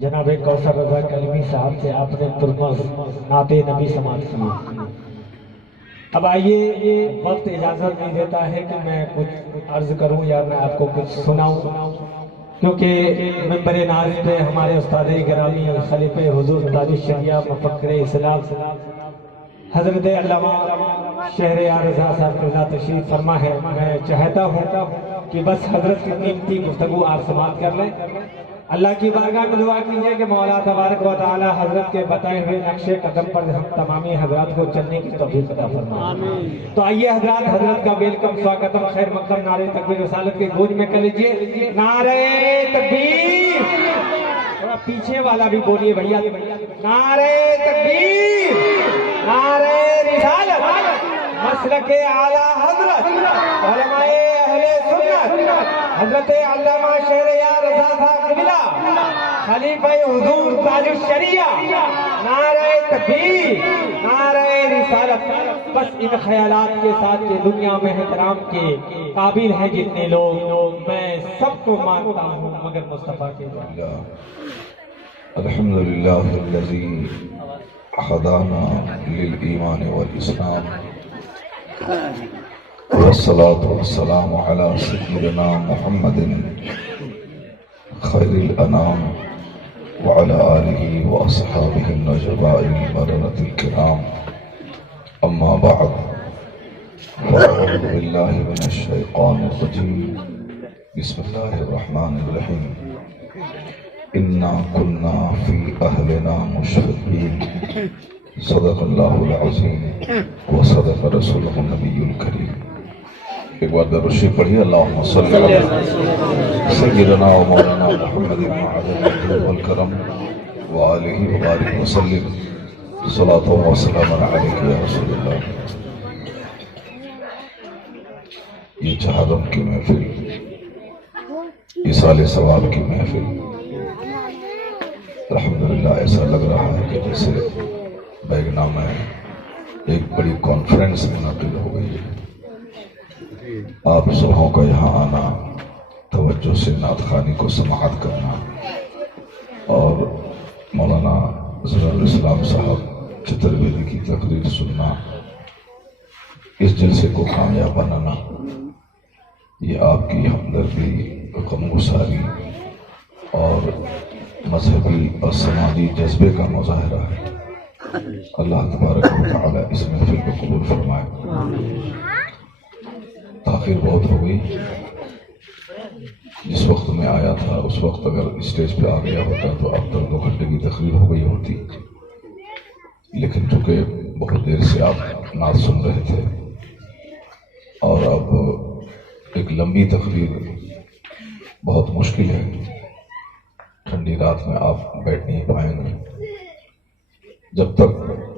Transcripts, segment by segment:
جناب کوثر رضا کلمی صاحب سے آپ نے ترمز نعت نبی سماعت کی۔ اب آئیے، وقت اجازت نہیں دیتا ہے کہ میں کچھ عرض کروں یا میں آپ کو کچھ سناؤں، کیونکہ منبر ناز پہ ہمارے استاد گرامی خلیفہ حضور تاج الشریعہ مفکر اسلام حضرت علامہ شہر رضا صاحب رضا تشریف فرما ہے۔ میں چاہتا ہوں کہ بس حضرت کی قیمتی گفتگو آپ سماعت کر لیں۔ اللہ کی بارگاہ میں دعا کیجیے کہ مولا تبارک و تعالی حضرت کے بتائے ہوئے نقش قدم پر ہم تمامی حضرات کو چلنے کی توفیق عطا فرمائے۔ تو آئیے حضرات کا ویلکم سواگتم خیر مقدم نعرہ تکبیر رسالت کے گونج میں کر لیجیے۔ نعرہ تکبیر، تھوڑا پیچھے والا بھی بولیے بھیا۔ نعرہ تکبیر، نعرہ رسالت، مسلک اعلیٰ حضرت علماء اہل سنت حضرت علامہ شہر رضا صاحب قبلہ خلیفہ حضور تاج الشریعہ، نعرہ تکبیر، نعرہ رسالت۔ بس ان خیالات کے ساتھ کہ دنیا میں احترام کے قابل ہیں جتنے لوگ، میں سب کو مانتا ہوں مگر مصطفیٰ کے دعا۔ الحمدللہ الذی ہدانا للایمان والاسلام والصلاة والسلام علی سیدنا محمد خیر الانام وعلى آلہ واصحابہ النجباء البررة الکرام، اما بعد فاعوذ باللہ من الشیطان الرجیم، بسم اللہ الرحمن الرحیم، انا کنا فی اہلنا مشفقین، صدق اللہ العظیم وصدق رسولہ النبی الکریم۔ ایک بار درود شریف پڑھیے، اللہم صلی علی سیدنا و مولانا محمد وعلی الجود والکرم وآلہ وبارک وسلم، صلاۃ و سلام علیک یا رسول اللہ۔ یہ چہارم کی محفل، اصال ثواب کی محفل، الحمدللہ ایسا لگ رہا ہے کہ جیسے بیگنا میں ایک بڑی کانفرنس منعقد ہو گئی ہے۔ آپ سبھوں کا یہاں آنا، توجہ سے نعت خوانی کو سماعت کرنا اور مولانا ظہور الاسلام صاحب چترویدی کی تقریر سننا، اس جلسے کو کامیاب بنانا، یہ آپ کی ہمدردی، غمگساری اور مذہبی اور سماجی جذبے کا مظاہرہ ہے۔ اللہ تبارک و تعالی اس محفل کو قبول فرمائے۔ تاخیر بہت ہو گئی، جس وقت میں آیا تھا اس وقت اگر اسٹیج پہ آ گیا ہوتا تو اب تک 2 گھنٹے کی تقریر ہو گئی ہوتی، لیکن چونکہ بہت دیر سے آپ نعت سن رہے تھے اور اب ایک لمبی تقریر بہت مشکل ہے، ٹھنڈی رات میں آپ بیٹھ نہیں پائیں گے، جب تک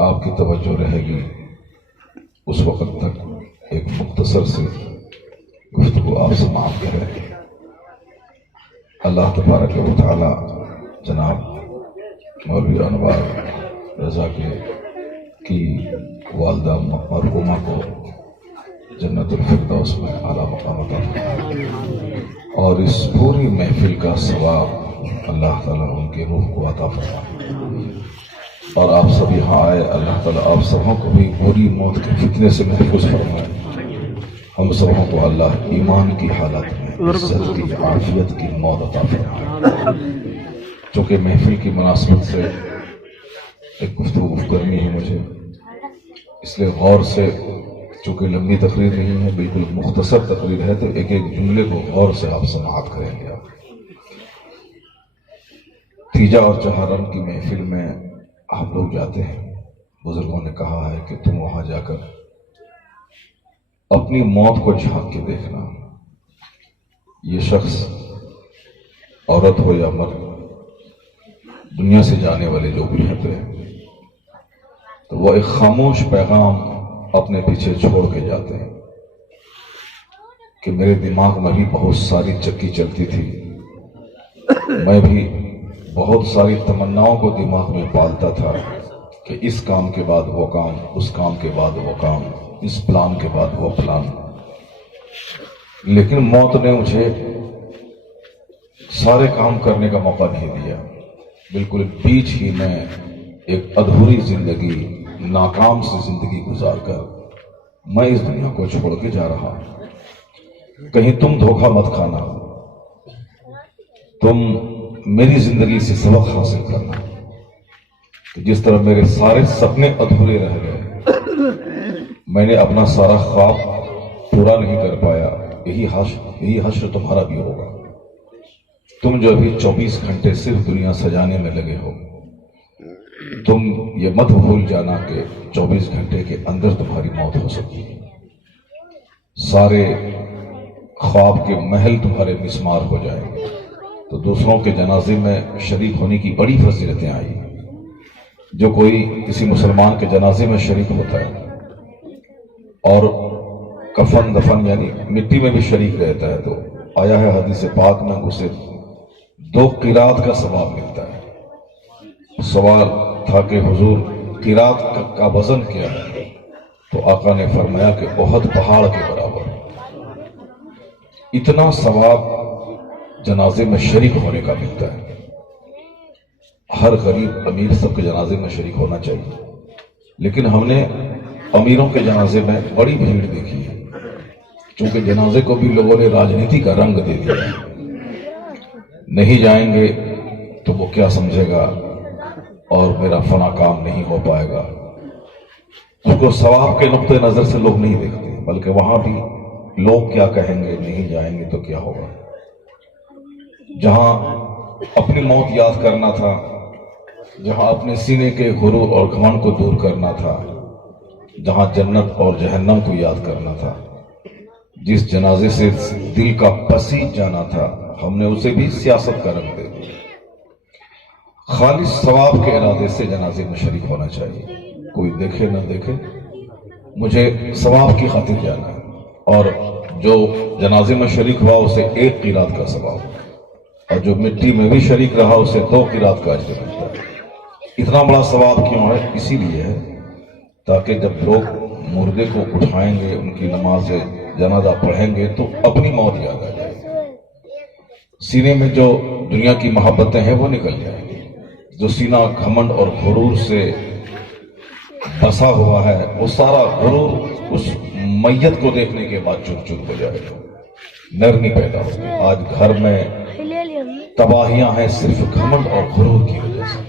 آپ کی توجہ رہے گی اس وقت تک ایک مختصر سے گفتگو آپ سماعت کریں۔ اللہ تبارک و تعالی جناب مولوی انوار رضا کی والدہ مرحومہ کو جنت الفردوس میں اعلیٰ مقام عطا فرمائے اور اس پوری محفل کا ثواب اللہ تعالیٰ ان کی روح کو عطا فرمائے، اور آپ سب یہاں آئے، اللہ تعالیٰ آپ سبوں کو بھی بری موت کے فتنے سے محفوظ فرمائے، ہم سبوں کو اللہ ایمان کی حالت میں عزت کی، عافیت کی موت عطا فرمائے۔ چونکہ محفل کی مناسبت سے ایک گفتگو کرنی ہے مجھے، اس لیے غور سے، چونکہ لمبی تقریر نہیں ہے، بالکل مختصر تقریر ہے، تو ایک ایک جملے کو غور سے آپ سماعت کریں گے۔ تیجا اور چہارم کی محفل میں ہم لوگ جاتے ہیں، بزرگوں نے کہا ہے کہ تم وہاں جا کر اپنی موت کو جھانک کے دیکھنا، یہ شخص عورت ہو یا مرد، دنیا سے جانے والے جو بھی ہوتے ہیں تو وہ ایک خاموش پیغام اپنے پیچھے چھوڑ کے جاتے ہیں کہ میرے دماغ میں بھی بہت ساری چکی چلتی تھی، میں بھی بہت ساری تمناؤں کو دماغ میں پالتا تھا کہ اس کام کے بعد وہ کام، اس کام کے بعد وہ کام، اس پلان کے بعد وہ پلان، لیکن موت نے مجھے سارے کام کرنے کا موقع نہیں دیا، بالکل بیچ ہی میں ایک ادھوری زندگی، ناکام سی زندگی گزار کر میں اس دنیا کو چھوڑ کے جا رہا ہوں۔ کہیں تم دھوکہ مت کھانا، تم میری زندگی سے سبق حاصل کرنا کہ جس طرح میرے سارے سپنے ادھورے رہ گئے، میں نے اپنا سارا خواب پورا نہیں کر پایا، یہی حشر تمہارا بھی ہوگا۔ تم جو ابھی 24 گھنٹے صرف دنیا سجانے میں لگے ہو، تم یہ مت بھول جانا کہ 24 گھنٹے کے اندر تمہاری موت ہو سکتی ہے۔ سارے خواب کے محل تمہارے مسمار ہو جائیں گے، تو دوسروں کے جنازے میں شریک ہونے کی بڑی فضیلتیں آئی۔ جو کوئی کسی مسلمان کے جنازے میں شریک ہوتا ہے اور کفن دفن یعنی مٹی میں بھی شریک رہتا ہے، تو آیا ہے حدیث پاک میں اسے 2 قرات کا ثواب ملتا ہے۔ سوال تھا کہ حضور قرات کا وزن کیا ہے؟ تو آقا نے فرمایا کہ احد پہاڑ کے برابر۔ اتنا ثواب جنازے میں شریک ہونے کا ملتا ہے۔ ہر غریب امیر سب کے جنازے میں شریک ہونا چاہیے، لیکن ہم نے امیروں کے جنازے میں بڑی بھیڑ دیکھی ہے، چونکہ جنازے کو بھی لوگوں نے راجنیتی کا رنگ دے دیا ہے۔ نہیں جائیں گے تو وہ کیا سمجھے گا اور میرا فنا کام نہیں ہو پائے گا۔ اس کو ثواب کے نقطۂ نظر سے لوگ نہیں دیکھتے، بلکہ وہاں بھی لوگ کیا کہیں گے، نہیں جائیں گے تو کیا ہوگا۔ جہاں اپنی موت یاد کرنا تھا، جہاں اپنے سینے کے غرور اور گھمنڈ کو دور کرنا تھا، جہاں جنت اور جہنم کو یاد کرنا تھا، جس جنازے سے دل کا پسیج جانا تھا، ہم نے اسے بھی سیاست کا رنگ دے دیا۔ خالص ثواب کے ارادے سے جنازے میں شریک ہونا چاہیے، کوئی دیکھے نہ دیکھے، مجھے ثواب کی خاطر جانا ہے۔ اور جو جنازے میں شریک ہوا اسے 1 قرات کا ثواب، اور جو مٹی میں بھی شریک رہا اسے 2 قرات کا اجر ملتا ہے۔ اتنا بڑا ثواب کیوں ہے؟ اسی لیے ہے تاکہ جب لوگ مردے کو اٹھائیں گے، ان کی نماز جنازہ پڑھیں گے تو اپنی موت یاد آ جائے گی، سینے میں جو دنیا کی محبتیں ہیں وہ نکل جائیں گی، جو سینہ گھمنڈ اور غرور سے بسا ہوا ہے وہ سارا غرور اس میت کو دیکھنے کے بعد چپ چپ ہو جائے گا، نرمی پیدا ہوگی۔ آج گھر میں تباہیاں ہیں صرف گھمنڈ اور غرور کی وجہ سے،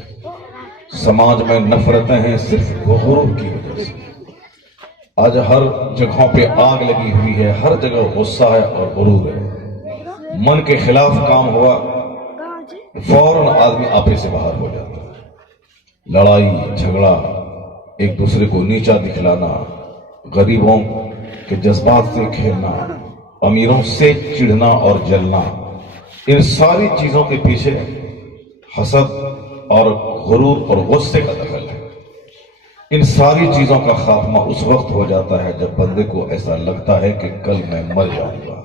سماج میں نفرتیں ہیں صرف غرور کی وجہ سے، آج ہر جگہوں پہ آگ لگی ہوئی ہے، ہر جگہ غصہ ہے اور غرور ہے۔ من کے خلاف کام ہوا فوراً آدمی آپے سے باہر ہو جاتا ہے۔ لڑائی جھگڑا، ایک دوسرے کو نیچا دکھلانا، غریبوں کے جذبات سے کھیلنا، امیروں سے چڑھنا اور جلنا، ان ساری چیزوں کے پیچھے حسد اور غرور اور غصے کا دخل ہے۔ ان ساری چیزوں کا خاتمہ اس وقت ہو جاتا ہے جب بندے کو ایسا لگتا ہے کہ کل میں مر جاؤں گا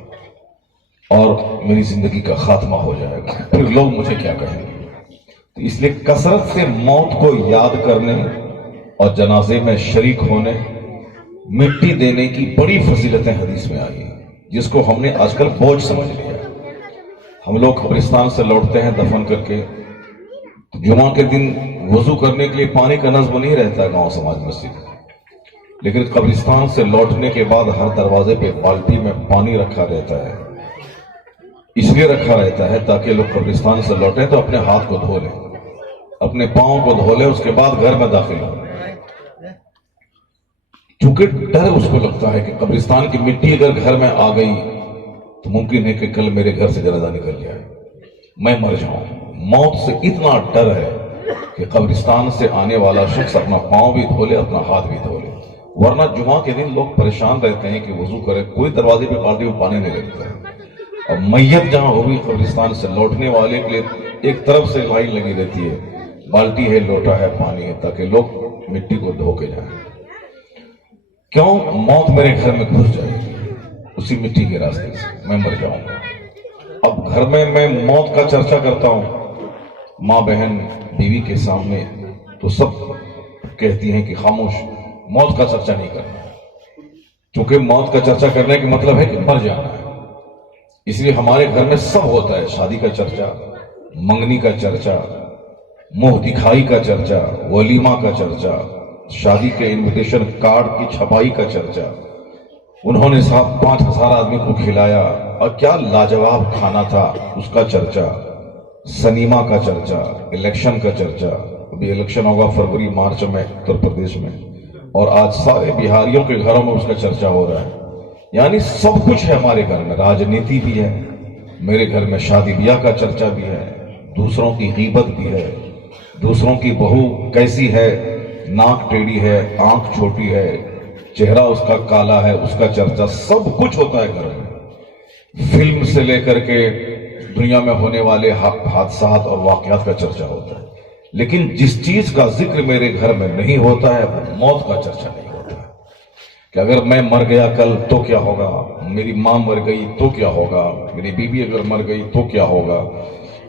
اور میری زندگی کا خاتمہ ہو جائے گا، پھر لوگ مجھے کیا کہیں گے۔ تو اس لیے کثرت سے موت کو یاد کرنے اور جنازے میں شریک ہونے، مٹی دینے کی بڑی فضیلتیں حدیث میں آئی ہیں، جس کو ہم نے آج کل بوجھ سمجھ لیا ہے۔ ہم لوگ قبرستان سے لوٹتے ہیں دفن کر کے، جمعہ کے دن وضو کرنے کے لیے پانی کا نصب نہیں رہتا ہے گاؤں سماج مسجد، لیکن قبرستان سے لوٹنے کے بعد ہر دروازے پہ بالٹی میں پانی رکھا رہتا ہے۔ اس لیے رکھا رہتا ہے تاکہ لوگ قبرستان سے لوٹیں تو اپنے ہاتھ کو دھو لیں، اپنے پاؤں کو دھو لیں، اس کے بعد گھر میں داخل ہو۔ چونکہ ڈر اس کو لگتا ہے کہ قبرستان کی مٹی اگر گھر میں آ گئی تو ممکن ہے کہ کل میرے گھر سے جنازہ نکل جائے، میں مر جاؤں۔ موت سے اتنا ڈر ہے کہ قبرستان سے آنے والا شخص اپنا پاؤں بھی دھو لے، اپنا ہاتھ بھی دھو لے، ورنہ جمعہ کے دن لوگ پریشان رہتے ہیں کہ وضو کرے، کوئی دروازے پہ بالٹی میں پانی نہیں رکھتا ہے۔ اور میت جہاں ہوگی قبرستان سے لوٹنے والے کے لیے ایک طرف سے لائن لگی رہتی ہے، بالٹی ہے، لوٹا ہے، پانی ہے، تاکہ لوگ مٹی کو دھو کے جائیں۔ کیوں؟ موت میرے گھر میں گھس جائے گی اسی مٹی کے راستے سے، میں مر جاؤں گا۔ اب گھر میں موت کا چرچا کرتا ہوں ماں بہن بیوی کے سامنے، تو سب کہتی ہیں کہ خاموش، موت کا چرچا نہیں کرنا، کیونکہ موت کا چرچا کرنے کا مطلب ہے کہ مر جانا ہے۔ اس لیے ہمارے گھر میں سب ہوتا ہے، شادی کا چرچا، منگنی کا چرچا، منہ دکھائی کا چرچا، ولیمہ کا چرچا، شادی کے انویٹیشن کارڈ کی چھپائی کا چرچا، انہوں نے صاحب 5,000 آدمی کو کھلایا اور کیا لاجواب کھانا تھا اس کا چرچا، سنیما کا چرچا، الیکشن کا چرچا، ابھی الیکشن ہوگا فروری مارچ میں اتر پردیش میں، اور آج سارے بہاریوں کے گھروں میں اس کا چرچا ہو رہا ہے۔ یعنی سب کچھ ہے ہمارے گھر میں، راجنیتی بھی ہے میرے گھر میں، شادی بیاہ کا چرچا بھی ہے، دوسروں کی غیبت بھی ہے، دوسروں کی بہو کیسی ہے، ناک ٹیڑھی ہے، آنکھ چھوٹی ہے، چہرہ اس کا کالا ہے، اس کا چرچا، سب کچھ ہوتا ہے گھر میں۔ فلم سے لے کر کے دنیا میں ہونے والے حادثات اور واقعات کا چرچا ہوتا ہے، لیکن جس چیز کا ذکر میرے گھر میں نہیں ہوتا ہے وہ موت کا چرچا نہیں ہوتا ہے، کہ اگر میں مر گیا کل تو کیا ہوگا، میری ماں مر گئی تو کیا ہوگا، میری بیوی اگر مر گئی تو کیا ہوگا،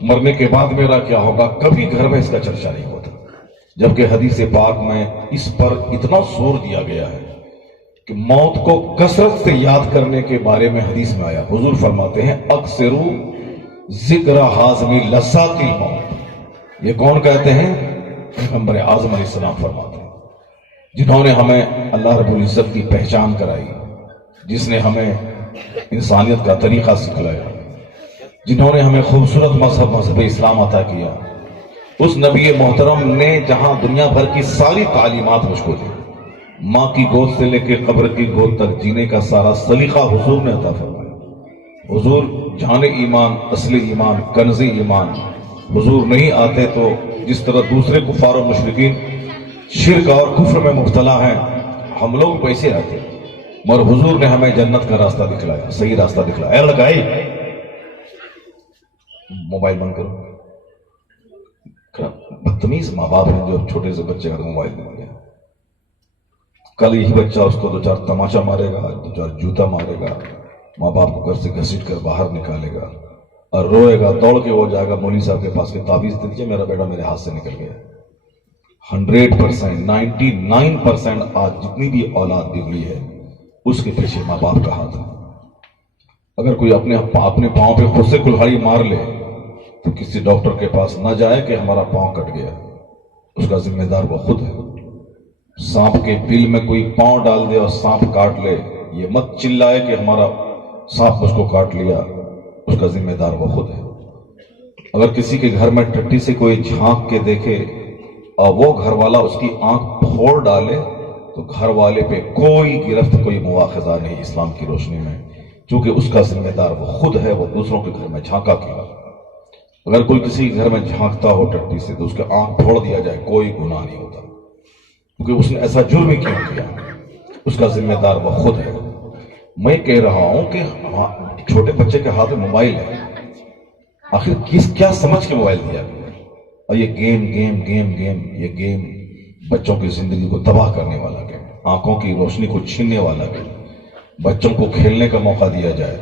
مرنے کے بعد میرا کیا ہوگا، کبھی گھر میں اس کا چرچا نہیں ہوتا۔ جبکہ حدیث پاک میں اس پر اتنا زور دیا گیا ہے کہ موت کو کثرت سے یاد کرنے کے بارے میں حدیث میں آیا، حضور فرماتے ہیں اکثرو ذکر حازمی لذات الموت۔ یہ کون کہتے ہیں؟ پیغمبر اعظم علیہ السلام فرماتے ہیں، جنہوں نے ہمیں اللہ رب العزت کی پہچان کرائی، جس نے ہمیں انسانیت کا طریقہ سکھلایا، جنہوں نے ہمیں خوبصورت مذہب اسلام عطا کیا، اس نبی محترم نے جہاں دنیا بھر کی ساری تعلیمات مجھ کو دی، ماں کی گود سے لے کے قبر کی گود تک جینے کا سارا سلیقہ حضور نے عطا فرمایا۔ حضور جان ایمان، اصل ایمان، کنز ایمان، حضور نہیں آتے تو جس طرح دوسرے کفار و مشرکین شرک اور کفر میں مبتلا ہیں، ہم لوگ ویسے آتے، مگر حضور نے ہمیں جنت کا راستہ دکھلایا، صحیح راستہ دکھلایا۔ اے لڑکا موبائل بند کرو، بدتمیز ماں باپ ہیں جو چھوٹے سے بچے کا موبائل دے دیا، کل یہی بچہ اس کو 2-4 تماچا مارے گا، 2-4 جوتا مارے گا، ماں باپ کو گھر سے گھسیٹ کر باہر نکالے گا اور روئے گا، دوڑ کے وہ جائے گا مولوی صاحب کے پاس کہ تعویذ دے دیجیے، میرا بیٹا میرے ہاتھ سے نکل گیا۔ 100%، 99% آج جتنی بھی اولاد بگڑی ہے اس کے پیچھے ماں باپ کا ہاتھ ہے۔ اگر کوئی اپنے پاؤں پہ خود سے کلہاڑی مار لے تو کسی ڈاکٹر کے پاس نہ جائے کہ ہمارا پاؤں کٹ گیا، اس کا ذمہ دار وہ خود ہے۔ سانپ کے بل میں کوئی پاؤں ڈال دے اور سانپ کاٹ لے، یہ مت چلائے کہ ہمارا سانپ اس کو کاٹ لیا، اس کا ذمہ دار وہ خود ہے۔ اگر کسی کے گھر میں ٹٹی سے کوئی جھانک کے دیکھے اور وہ گھر والا اس کی آنکھ پھوڑ ڈالے تو گھر والے پہ کوئی گرفت، کوئی مواخذہ نہیں اسلام کی روشنی میں، کیونکہ اس کا ذمہ دار وہ خود ہے، وہ دوسروں کے گھر میں جھانکا کیا۔ اگر کوئی کسی گھر میں جھانکتا ہو ٹٹی سے تو اس کا آنکھ پھوڑ دیا جائے، کوئی گناہ نہیں ہوتا، کیونکہ اس نے ایسا جرم ہی کیوں کیا، اس کا ذمہ دار وہ خود ہے۔ میں کہہ رہا ہوں کہ چھوٹے بچے کے ہاتھ میں موبائل ہے، آخر کیا سمجھ کے موبائل دیا گیا؟ اور یہ گیم، یہ گیم بچوں کی زندگی کو تباہ کرنے والا گیم، آنکھوں کی روشنی کو چھیننے والا گیم۔ بچوں کو کھیلنے کا موقع دیا جائے،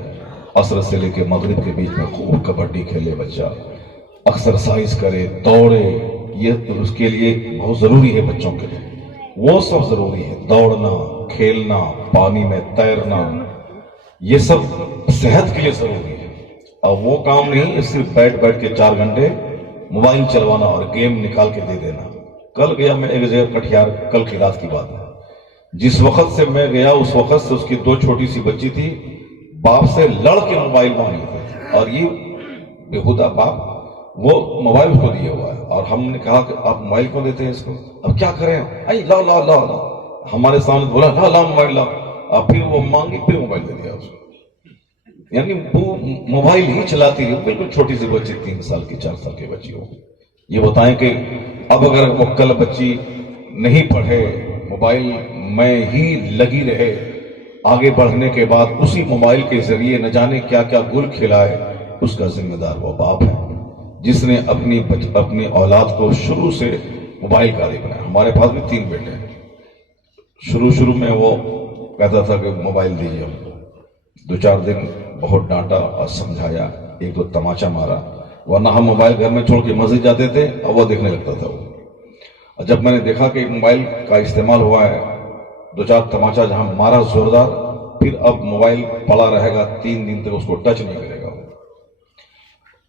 عصر سے لے کے مغرب کے بیچ میں خوب کبڈی کھیلے بچہ، ایکسرسائز کرے، دوڑے، یہ اس کے لیے بہت ضروری ہے، بچوں کے لیے وہ سب ضروری ہے، دوڑنا، کھیلنا، پانی میں تیرنا، یہ سب صحت کے لیے ضروری ہے۔ اور وہ کام نہیں صرف بیٹھ کے 4 گھنٹے موبائل چلوانا اور گیم نکال کے دے دینا۔ کل گیا میں ایک جگہ کٹھیار، کل کی رات کی بات ہے، جس وقت سے میں گیا اس وقت سے اس کی 2 چھوٹی سی بچی تھی، باپ سے لڑ کے موبائل مانگے تھے، اور یہ بےہودہ باپ وہ موبائل کو دیا ہوا ہے، اور ہم نے کہا کہ آپ موبائل کیوں دیتے ہیں اس کو، اب کیا کریں، لا ہمارے سامنے بولا لا موبائل لا، اور پھر وہ مانگی، پھر موبائل دے دیا اس کو۔ یعنی وہ موبائل ہی چلاتی رہی، بالکل چھوٹی سی بچی، 3 سال کی 4 سال کی بچی ہو۔ یہ بتائیں کہ اب اگر وہ کل بچی نہیں پڑھے، موبائل میں ہی لگی رہے، آگے بڑھنے کے بعد اسی موبائل کے ذریعے نہ جانے کیا کیا گل کھلائے، اس کا ذمہ دار وہ باپ ہے جس نے اپنی اولاد کو شروع سے موبائل کا عادی بنایا۔ ہمارے پاس بھی 3 بیٹے ہیں، شروع میں وہ کہتا تھا کہ موبائل دیجیے، 2-4 دن بہت ڈانٹا اور سمجھایا، 1-2 تماچا مارا، ورنہ ہم موبائل گھر میں چھوڑ کے مسجد جاتے تھے اور وہ دیکھنے لگتا تھا وہ۔ اور جب میں نے دیکھا کہ موبائل کا استعمال ہوا ہے، 2-4 تماچا جہاں مارا زوردار، پھر اب موبائل پڑا رہے گا 3 دن تک، اس کو ٹچ نہیں کرے گا،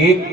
1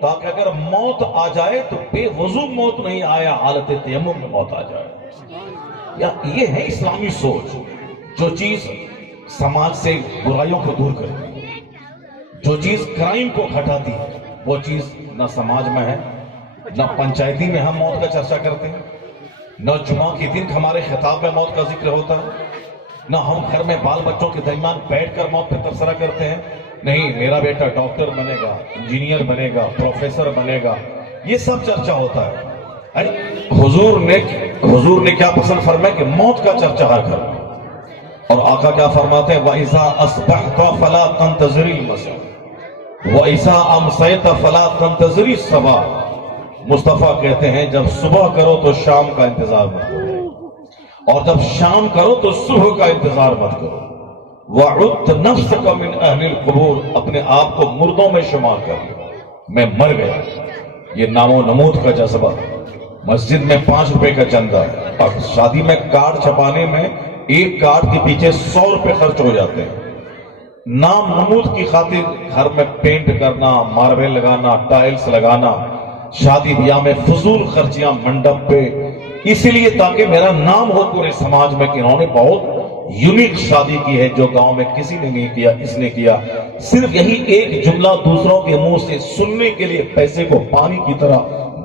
تاکہ اگر موت آ جائے تو بے وضو موت نہیں آیا، حالت تیمم میں موت آ جائے. یا یہ ہے اسلامی سوچ، جو چیز سماج سے برائیوں کو دور کرتی ہے، جو چیز کرائم کو گھٹاتی ہے، وہ چیز نہ سماج میں ہے، نہ پنچایتی میں ہم موت کا چرچا کرتے ہیں، نہ جمعہ کے دن ہمارے خطاب میں موت کا ذکر ہوتا ہے، نہ ہم گھر میں بال بچوں کے درمیان بیٹھ کر موت پہ تبصرہ کرتے ہیں. نہیں، میرا بیٹا ڈاکٹر بنے گا، انجینئر بنے گا، پروفیسر بنے گا، یہ سب چرچا ہوتا ہے. حضور نے کیا پسند فرمایا کہ موت کا چرچا ہر گھر میں. اور آقا کیا فرماتے ہیں، وَإِذَا أَصْبَحْتَ فَلَا تَنْتَظِرِ الْمَسَاءَ وَإِذَا أَمْسَيْتَ فَلَا تَنْتَظِرِ الصَّبَاحَ. مصطفیٰ کہتے ہیں جب صبح کرو تو شام کا انتظار مت کرو، اور جب شام کرو تو صبح کا انتظار مت کرو. وَعُدْ نَفْسَكَ مِنْ أَهْلِ الْقُبُورِ، اپنے آپ کو مردوں میں شمار کر لو، میں مر گیا. یہ نام و نمود کا جذبہ. مسجد میں 5 روپے کا چندہ ہے، اور شادی میں کارڈ چھپانے میں ایک کارڈ کے پیچھے 100 روپے خرچ ہو جاتے ہیں. نام نمود کی خاطر گھر میں پینٹ کرنا، ماربل لگانا، ٹائلز لگانا، شادی بیاہ میں فضول خرچیاں منڈپ پہ، اسی لیے تاکہ میرا نام ہو پورے سماج میں کہ انہوں نے بہت یونیک شادی کی ہے، جو گاؤں میں کسی نے نہیں کیا، اس نے کیا. صرف یہی ایک جملہ دوسروں کے منہ سے سننے کے لیے پیسے کو پانی کی طرح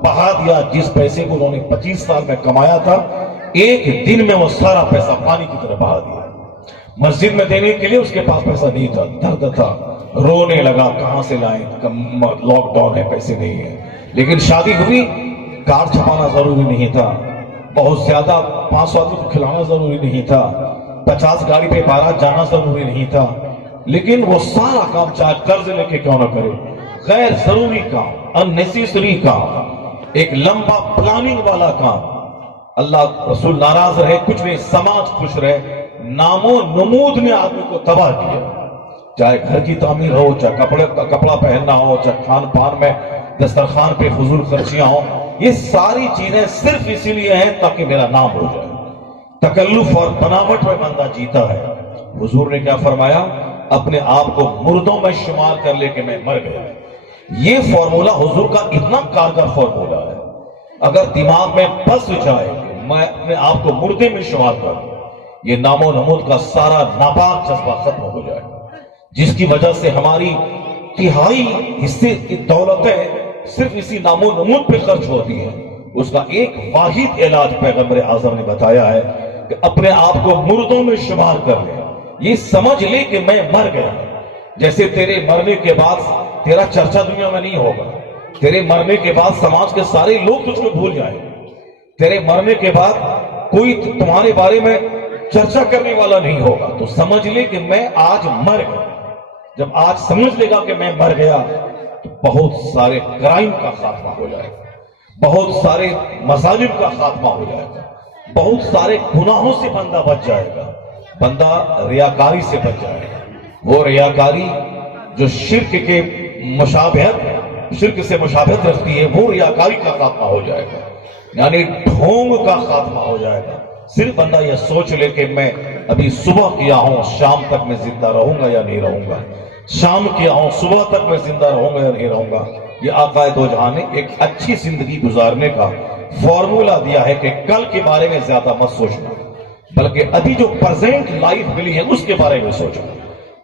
بہا دیا. جس پیسے کو انہوں نے 25 سال میں کمایا تھا، ایک دن میں وہ سارا پیسہ پانی کی طرح بہا دیا. مسجد میں دینے کے لیے اس کے پاس پیسہ نہیں تھا، درد تھا، رونے لگا کہاں سے لائیں، لاک ڈاؤن ہے، پیسے نہیں ہیں. لیکن شادی ہوئی، کارڈ چھپانا ضروری نہیں تھا، بہت زیادہ 500 آدمی کو کھلانا ضروری نہیں تھا، 50 گاڑی پہ بارات جانا ضروری نہیں تھا. لیکن وہ سارا کام چاہے قرض لے کے کیوں نہ کرے، غیر ضروری کام، اننیسیسری کام، ایک لمبا پلاننگ والا کام. اللہ رسول ناراض رہے کچھ نہیں، سماج خوش رہے. نام و نمود نے آدمی کو تباہ کیا. چاہے گھر کی تعمیر ہو، چاہے کپڑا پہننا ہو، چاہے کھان پان میں دسترخوان پہ فضول خرچیاں ہوں، یہ ساری چیزیں صرف اسی لیے ہیں تاکہ میرا نام ہو جائے. تکلف اور بناوٹ میں بندہ جیتا ہے. حضور نے کیا فرمایا، اپنے آپ کو مردوں میں شمار کر لے کہ میں مر گیا. یہ فارمولا حضور کا اتنا کارگر فارمولا ہے، اگر دماغ میں بس جائے کہ میں اپنے آپ کو مردے میں شمار کروں، یہ نام و نمود کا سارا ناپاک جذبہ ختم ہو جائے، جس کی وجہ سے ہماری تہائی حصے کی دولتیں صرف اسی نام و نمود پہ خرچ ہوتی ہیں. اس کا ایک واحد علاج پیغمبر اعظم نے بتایا ہے کہ اپنے آپ کو مردوں میں شمار کر لے. یہ سمجھ لے کہ میں مر گیا. جیسے تیرے مرنے کے بعد تیرا چرچا دنیا میں نہیں ہوگا، تیرے مرنے کے بعد سماج کے سارے لوگ تجھ کو بھول جائیں. تیرے مرنے کے بعد کوئی تمہارے بارے میں چرچا کرنے والا نہیں ہوگا. تو سمجھ لے کہ میں آج مر گیا. جب آج سمجھ لے گا کہ میں مر گیا تو بہت سارے کرائم کا خاتمہ ہو جائے گا، بہت سارے مظالم کا خاتمہ ہو جائے گا، بہت سارے گناہوں سے بندہ بچ جائے گا، بندہ ریاکاری سے بچ جائے گا. وہ ریاکاری جو شرک سے مشابہت رکھتی ہے، وہ ریاکاری کا خاتمہ ہو جائے گا، یعنی ڈھونگ کا خاتمہ ہو جائے گا. صرف بندہ یہ سوچ لے کہ میں ابھی صبح کیا ہوں، شام تک میں زندہ رہوں گا یا نہیں رہوں گا، شام کیا ہوں، صبح تک میں زندہ رہوں گا یا نہیں رہوں گا. یہ آقا دو جہاں نے ایک اچھی زندگی گزارنے کا فارمولا دیا ہے کہ کل کے بارے میں زیادہ مت سوچنا، بلکہ ابھی جو پریزنٹ لائف ملی ہے اس کے بارے میں سوچنا.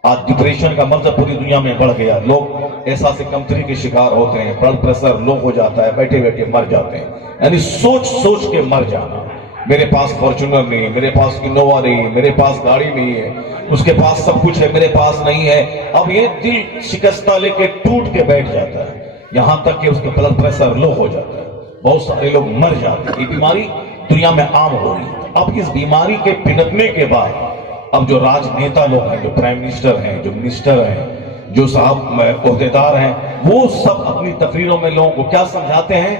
آج ڈپریشن کا مرض پوری دنیا میں بڑھ گیا، لوگ احساس کمتری کے شکار ہوتے ہیں، بلڈ پریشر لو ہو جاتا ہے، بیٹھے بیٹھے مر جاتے ہیں. یعنی سوچ سوچ کے مر جانا. میرے پاس فارچونر نہیں ہے، میرے پاس انووا نہیں ہے، میرے پاس گاڑی نہیں ہے، اس کے پاس سب کچھ ہے، میرے پاس نہیں ہے. اب یہ دل شکستہ لے کے ٹوٹ کے بیٹھ جاتا ہے، یہاں تک کہ اس کے بلڈ پریشر لو ہو جاتا ہے. بہت سارے لوگ مر جاتے ہیں. یہ بیماری دنیا میں عام ہو رہی ہے. اب اس بیماری کے پنپنے کے بعد اب جو راجنیتا لوگ ہیں، جو پرائم منسٹر ہیں، جو منسٹر ہیں، جو صاحب عہدیدار ہیں، وہ سب اپنی تقریروں میں لوگوں کو کیا سمجھاتے ہیں،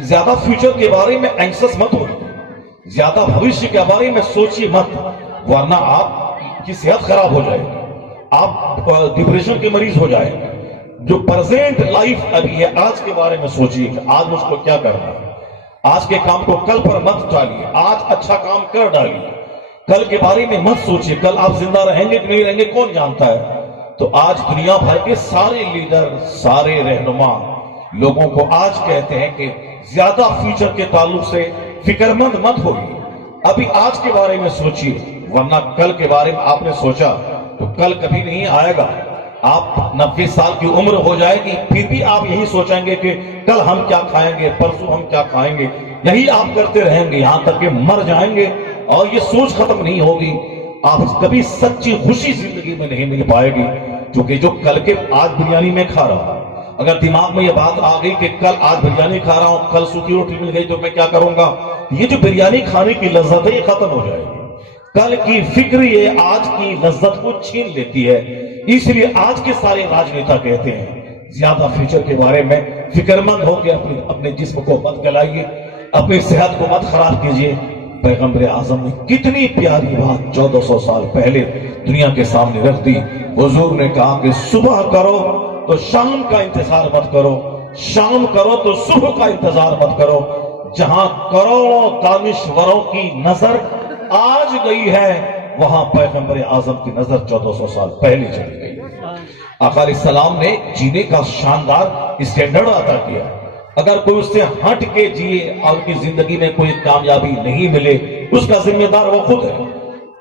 زیادہ فیوچر کے بارے میں اینکسس مت ہو، زیادہ بھوشیہ کے بارے میں سوچیے مت، ورنہ آپ کی صحت خراب ہو جائے گی، آپ ڈپریشن کے مریض ہو جائے گا. جو پریزنٹ لائف ابھی ہے، آج کے بارے میں سوچیے کہ آج مجھ کو کیا کرنا ہے. آج کے کام کو کل پر مت ڈالیے، آج اچھا کام کر ڈالیے. کل کے بارے میں مت سوچیے کل آپ زندہ رہیں گے کہ نہیں رہیں گے، کون جانتا ہے. تو آج دنیا بھر کے سارے لیڈر، سارے رہنما لوگوں کو آج کہتے ہیں کہ زیادہ فیوچر کے تعلق سے فکر مند مت ہوئیے، ابھی آج کے بارے میں سوچیے، ورنہ کل کے بارے میں آپ نے سوچا تو کل کبھی نہیں آئے گا۔ آپ 90 سال کی عمر ہو جائے گی پھر بھی آپ یہی سوچیں گے کہ کل ہم کیا کھائیں گے، پرسوں ہم کیا کھائیں گے، یہی آپ کرتے رہیں گے یہاں تک کہ مر جائیں گے اور یہ سوچ ختم نہیں ہوگی۔ آپ کبھی سچی خوشی زندگی میں نہیں مل پائے گی، کیونکہ جو کل کے آج بریانی میں کھا رہا ہوں، اگر دماغ میں یہ بات آ گئی کہ کل آج بریانی کھا رہا ہوں، کل سوکھی روٹی مل گئی تو میں کیا کروں گا، یہ جو بریانی کھانے کی لذت ہے یہ ختم ہو جائے گی۔ کل کی فکر یہ آج کی لذت کو چھین لیتی ہے، اس لیے آج کے سارے راجنیتا کہتے ہیں زیادہ فیوچر کے بارے میں فکر مند ہو کے اپنے جسم کو مت گلائیے، اپنی صحت کو مت خراب کیجیے۔ پیغمبر اعظم نے کتنی پیاری بات 1400 سال پہلے دنیا کے سامنے رکھ دی۔ حضور نے کہا کہ صبح کرو تو شام کا انتظار مت کرو، شام کرو تو صبح کا انتظار مت کرو۔ جہاں کروڑوں دانشوروں کی نظر آج گئی ہے وہاں پیغمبر اعظم کی نظر 1400 سال پہلے چلی گئی۔ آقا علیہ السلام نے جینے کا شاندار اسٹینڈرڈ عطا کیا، اگر کوئی اس سے ہٹ کے جیے اور کی زندگی میں کوئی کامیابی نہیں ملے اس کا ذمہ دار وہ خود ہے۔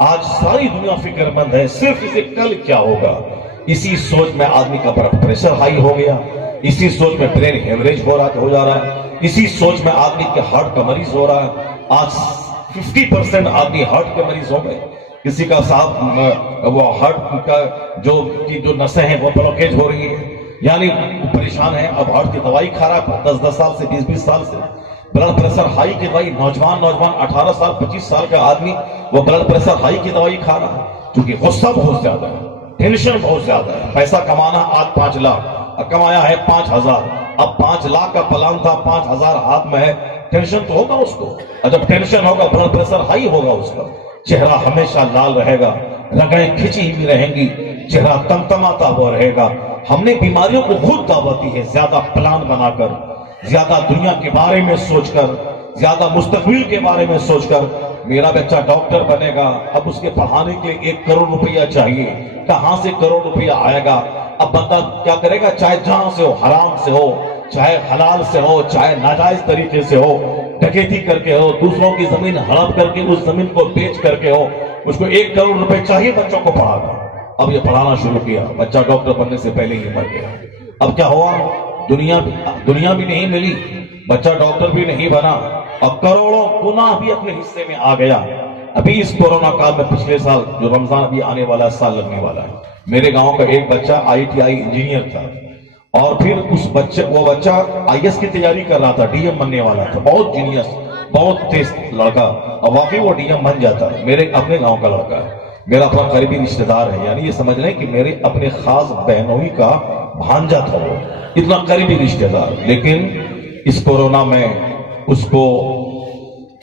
آج ساری دنیا فکر مند ہے صرف اسے کل کیا ہوگا، اسی سوچ میں آدمی کا بلڈ پریشر ہائی ہو گیا، اسی سوچ میں برین ہیمریج ہو جا رہا ہے، اسی سوچ میں آدمی کے ہارٹ کا مریض ہو رہا ہے۔ آج 50% آدمی ہارٹ کے مریض ہو گئے، کسی کا صاحب وہ ہارٹ کا جو نسیں ہیں وہ بلوکیج ہو رہی ہے، یعنی پریشان ہے، اب ہارٹ کی دوائی کھا رہا ہے 10 سال سے 20 سال سے، بلڈ پریشر ہائی کی دوائی، نوجوان 18 سال 25 سال کا آدمی وہ بلڈ پریشر ہائی کی دوائی کھا رہا ہے، کیونکہ غصہ بہت زیادہ ہے، ٹینشن بہت زیادہ ہے۔ پیسہ کمانا آج 5 لاکھ، کمایا ہے 5000، اب 5 لاکھ کا پلان تھا 5000 ہاتھ میں ہے، ٹینشن تو ہوگا اس کو، اور جب ٹینشن ہوگا بلڈ پریشر ہائی ہوگا اس کا، چہرہ ہمیشہ لال رہے گا، رگیں کھچی ہوئی رہیں گی، چہرہ تمتماتا ہوا رہے گا۔ ہم نے بیماریوں کو خود دعوت دی ہے، زیادہ پلان بنا کر، زیادہ دنیا کے بارے میں سوچ کر، زیادہ مستقبل کے بارے میں سوچ کر۔ میرا بچہ ڈاکٹر بنے گا، اب اس کے پڑھانے کے لیے 1 کروڑ روپیہ چاہیے، کہاں سے کروڑ روپیہ آئے گا؟ اب بندہ کیا کرے گا، چاہے جہاں سے ہو، حرام سے ہو، چاہے حلال سے ہو، چاہے ناجائز طریقے سے ہو، ڈکیتی کر کے ہو، دوسروں کی زمین ہڑپ کر کے اس زمین کو بیچ کر کے ہو، اس کو 1 کروڑ روپے چاہیے بچوں کو پڑھانا۔ اب یہ پڑھانا شروع کیا، بچہ ڈاکٹر بننے سے پہلے ہی مر گیا۔ اب کیا ہوا، دنیا بھی نہیں ملی، بچہ ڈاکٹر بھی نہیں بنا، اور کروڑوں گنا بھی اپنے حصے میں آ گیا۔ ابھی اس کورونا کال میں پچھلے سال جو رمضان بھی آنے والا ہے، سال لگنے والا ہے، میرے گاؤں کا ایک بچہ ITI انجینئر تھا، اور پھر وہ بچہ IS کی تیاری کر رہا تھا، DM بننے والا تھا، بہت جینیس، بہت تیز لڑکا، اور واقعی وہ DM بن جاتا ہے، میرے اپنے گاؤں کا لڑکا ہے، میرا اپنا قریبی رشتہ دار ہے، یعنی یہ سمجھ لیں کہ میرے اپنے خاص بہنوئی کا بھانجا تھا، وہ اتنا قریبی رشتہ دار۔ لیکن اس کورونا میں اس کو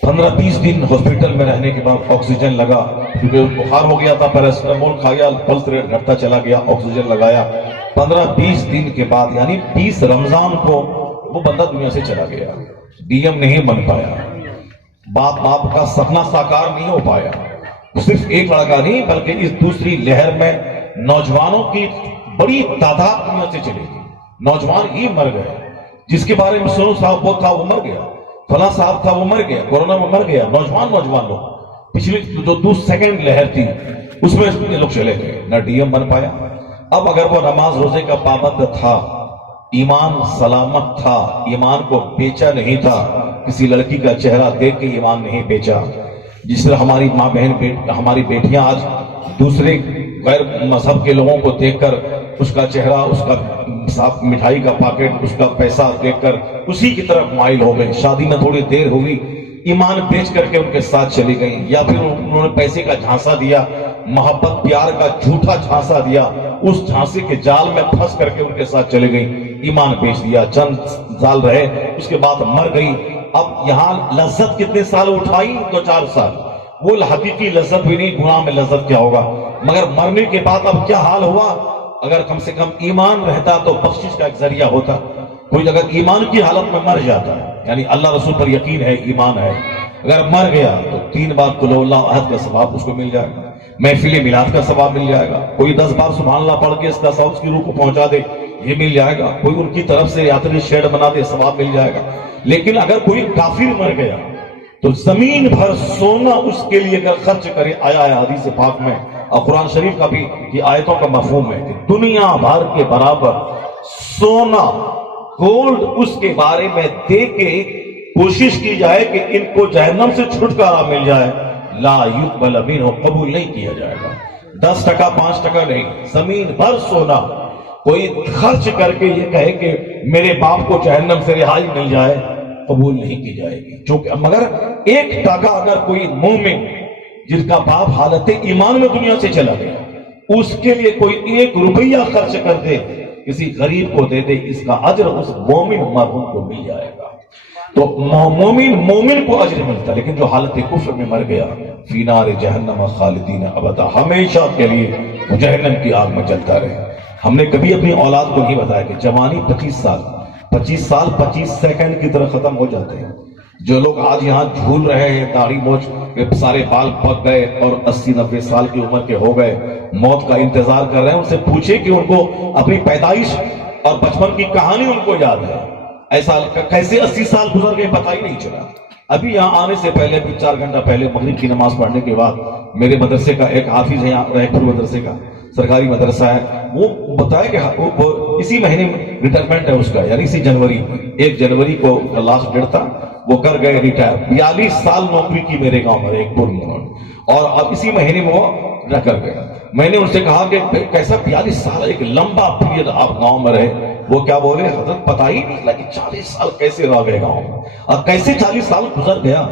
15-20 دن ہاسپٹل میں رہنے کے بعد آکسیجن لگا، کیونکہ بخار ہو گیا تھا، پیراسیٹامول کھایا، پلس ریٹ گھٹتا چلا گیا، آکسیجن لگایا، 15-20 دن کے بعد یعنی 20 رمضان کو وہ بندہ دنیا سے چلا گیا، DM نہیں بن پایا، باپ کا سپنا ساکار نہیں ہو پایا۔ صرف ایک لڑکا نہیں بلکہ اس دوسری لہر میں نوجوانوں کی بڑی تعداد دنیا سے چلی گئی، نوجوان ہی مر گئے، جس کے بارے میں سنو صاحب وہ تھا وہ مر گیا، فلاں صاحب تھا وہ مر گیا، کورونا میں مر گیا، نوجوان لوگ، پچھلی جو سیکنڈ لہر تھی اس میں لوگ چلے گئے، نہ DM بن پایا۔ اب اگر وہ نماز روزے کا پابند تھا، ایمان سلامت تھا، ایمان کو بیچا نہیں تھا، کسی لڑکی کا چہرہ دیکھ کے ایمان نہیں بیچا، جس طرح ہماری ماں بہن ہماری بیٹیاں آج دوسرے غیر مذہب کے لوگوں کو دیکھ کر اس کا چہرہ، اس کا صاحب مٹھائی کا پاکٹ، اس کا پیسہ دیکھ کر اسی کی طرف مائل ہو گئے، شادی میں تھوڑی دیر ہوئی ایمان بیچ کر کے ان کے ساتھ چلی گئیں، یا پھر انہوں نے پیسے کا جھانسا دیا، محبت پیار کا جھوٹا جھانسا دیا، اس جھانسے کے جال میں پھنس کر کے ان کے ساتھ چلے گئی، ایمان بیچ دیا، چند سال رہے اس کے بعد مر گئی۔ اب یہاں لذت کتنے سال اٹھائی؟ 2-4 سال، وہ حقیقی لذت بھی نہیں، گناہ میں لذت کیا ہوگا، مگر مرنے کے بعد اب کیا حال ہوا؟ اگر کم سے کم ایمان رہتا تو بخشش کا ایک ذریعہ ہوتا، کوئی اگر ایمان کی حالت میں مر جاتا ہے، یعنی اللہ رسول پر یقین ہے، ایمان ہے، اگر مر گیا تو 3 بار قل ہو اللہ احد کا ثواب اس کو مل جائے گا، محفل میلاد کا ثواب مل جائے گا، کوئی 10 بار سبحان اللہ پڑھ کے اس کا ثواب اس کی روح کو پہنچا دے، یہ مل جائے گا، کوئی ان کی طرف سے یاتری شیڈ بنا دے ثواب مل جائے گا. لیکن اگر کوئی کافر مر گیا تو زمین بھر سونا اس کے لیے اگر خرچ کرے، آیا ہے حدیث پاک میں اور قرآن شریف کا بھی یہ آیتوں کا مفہوم ہے کہ دنیا بھر کے برابر سونا گولڈ اس کے بارے میں دے کے کوشش کی جائے کہ ان کو جہنم سے چھٹکارا مل جائے، لا یقبل منہ، قبول نہیں کیا جائے گا. 10% 5% نہیں، زمین بھر سونا کوئی خرچ کر کے یہ کہے کہ میرے باپ کو جہنم سے رہائی مل جائے، قبول نہیں کی جائے گی. چونکہ مگر 1% اگر کوئی مومن جس کا باپ حالت ایمان میں دنیا سے چلا گیا، اس کے لیے کوئی 1 روپیہ خرچ کر دے، کسی غریب کو دے دے، اس کا اجر اس مومن مرحوم کو مل جائے گا. تو مومن کو اجر ملتا ہے. لیکن جو حالت کفر میں مر گیا، فی نار جہنم خالدین ابدا، ہمیشہ کے لیے جہنم کی آگ میں جلتا رہے. ہم نے کبھی اپنی اولاد کو نہیں بتایا کہ جوانی 25 سال 25 سیکنڈ کی طرح ختم ہو جاتے ہیں. جو لوگ آج یہاں جھول رہے ہیں، داڑھی موچ سارے بال پک گئے اور 80-90 سال کی عمر کے ہو گئے، موت کا انتظار کر رہے ہیں، ان سے پوچھے کہ ان کو اپنی پیدائش اور بچپن کی کہانی ان کو یاد ہے. ایسا کیسے 80 سال گزر گئے پتہ ہی نہیں چلا. ابھی یہاں آنے سے پہلے 4 گھنٹہ پہلے مغرب کی نماز پڑھنے کے بعد میرے مدرسے کا ایک حافظ ہے، یہاں رائے پور مدرسے کا سرکاری مدرسہ ہے، وہ بتایا کہ اسی مہینے میں ریٹائرمنٹ ہے اس کا، یعنی اسی جنوری 1 جنوری کو لاسٹ ڈیٹ تھا، وہ کر گئے ریٹائر. 42 سال نوکری کی میرے گاؤں میں ایک پور میں، اور اب اسی مہینے میں وہ رہ کر گئے. میں نے ان سے کہا کہ کیسا 42 سال ایک لمبا پیریڈ آپ گاؤں میں رہے. وہ کیا بولے، حضرت پتہ ہی نہیں لگا کہ 40 سال کیسے رہ گئے گاؤں میں، اور کیسے 40 سال گزر گیا.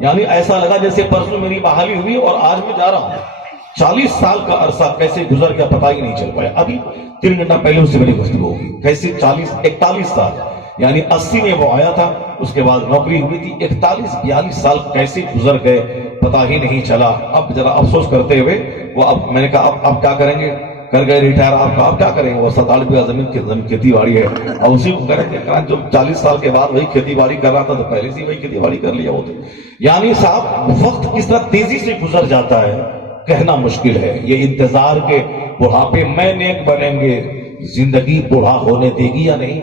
یعنی ایسا لگا جیسے پرسوں میری بحالی ہوئی اور آج میں جا رہا ہوں. 40 سال کا عرصہ کیسے گزر گیا پتہ ہی نہیں چل پایا. ابھی 3 گھنٹہ پہلے اس سے میری گفتگو ہوگی، کیسے 41 سال، یعنی 80 میں وہ آیا تھا، اس کے بعد نوکری ہوئی تھی، 41-42 سال کیسے گزر گئے پتہ ہی نہیں چلا. اب ذرا افسوس کرتے ہوئے وہ اب میں نے کہا اب کیا کریں گے، کر گئے ریٹائر، آپ کیا کریں گے. وہ 47 بیگھہ زمین کھیتی باڑی ہے، اور اسی کو کریں گے. جو 40 سال کے بعد وہی کھیتی باڑی کر رہا تھا تو پہلے سے وہی کھیتی باڑی کر لیا ہوتے. یعنی صاحب وقت کس طرح تیزی سے گزر جاتا ہے کہنا مشکل ہے. یہ انتظار کے بڑھاپے میں نیک بنیں گے، زندگی بوڑھا ہونے دے گی یا نہیں،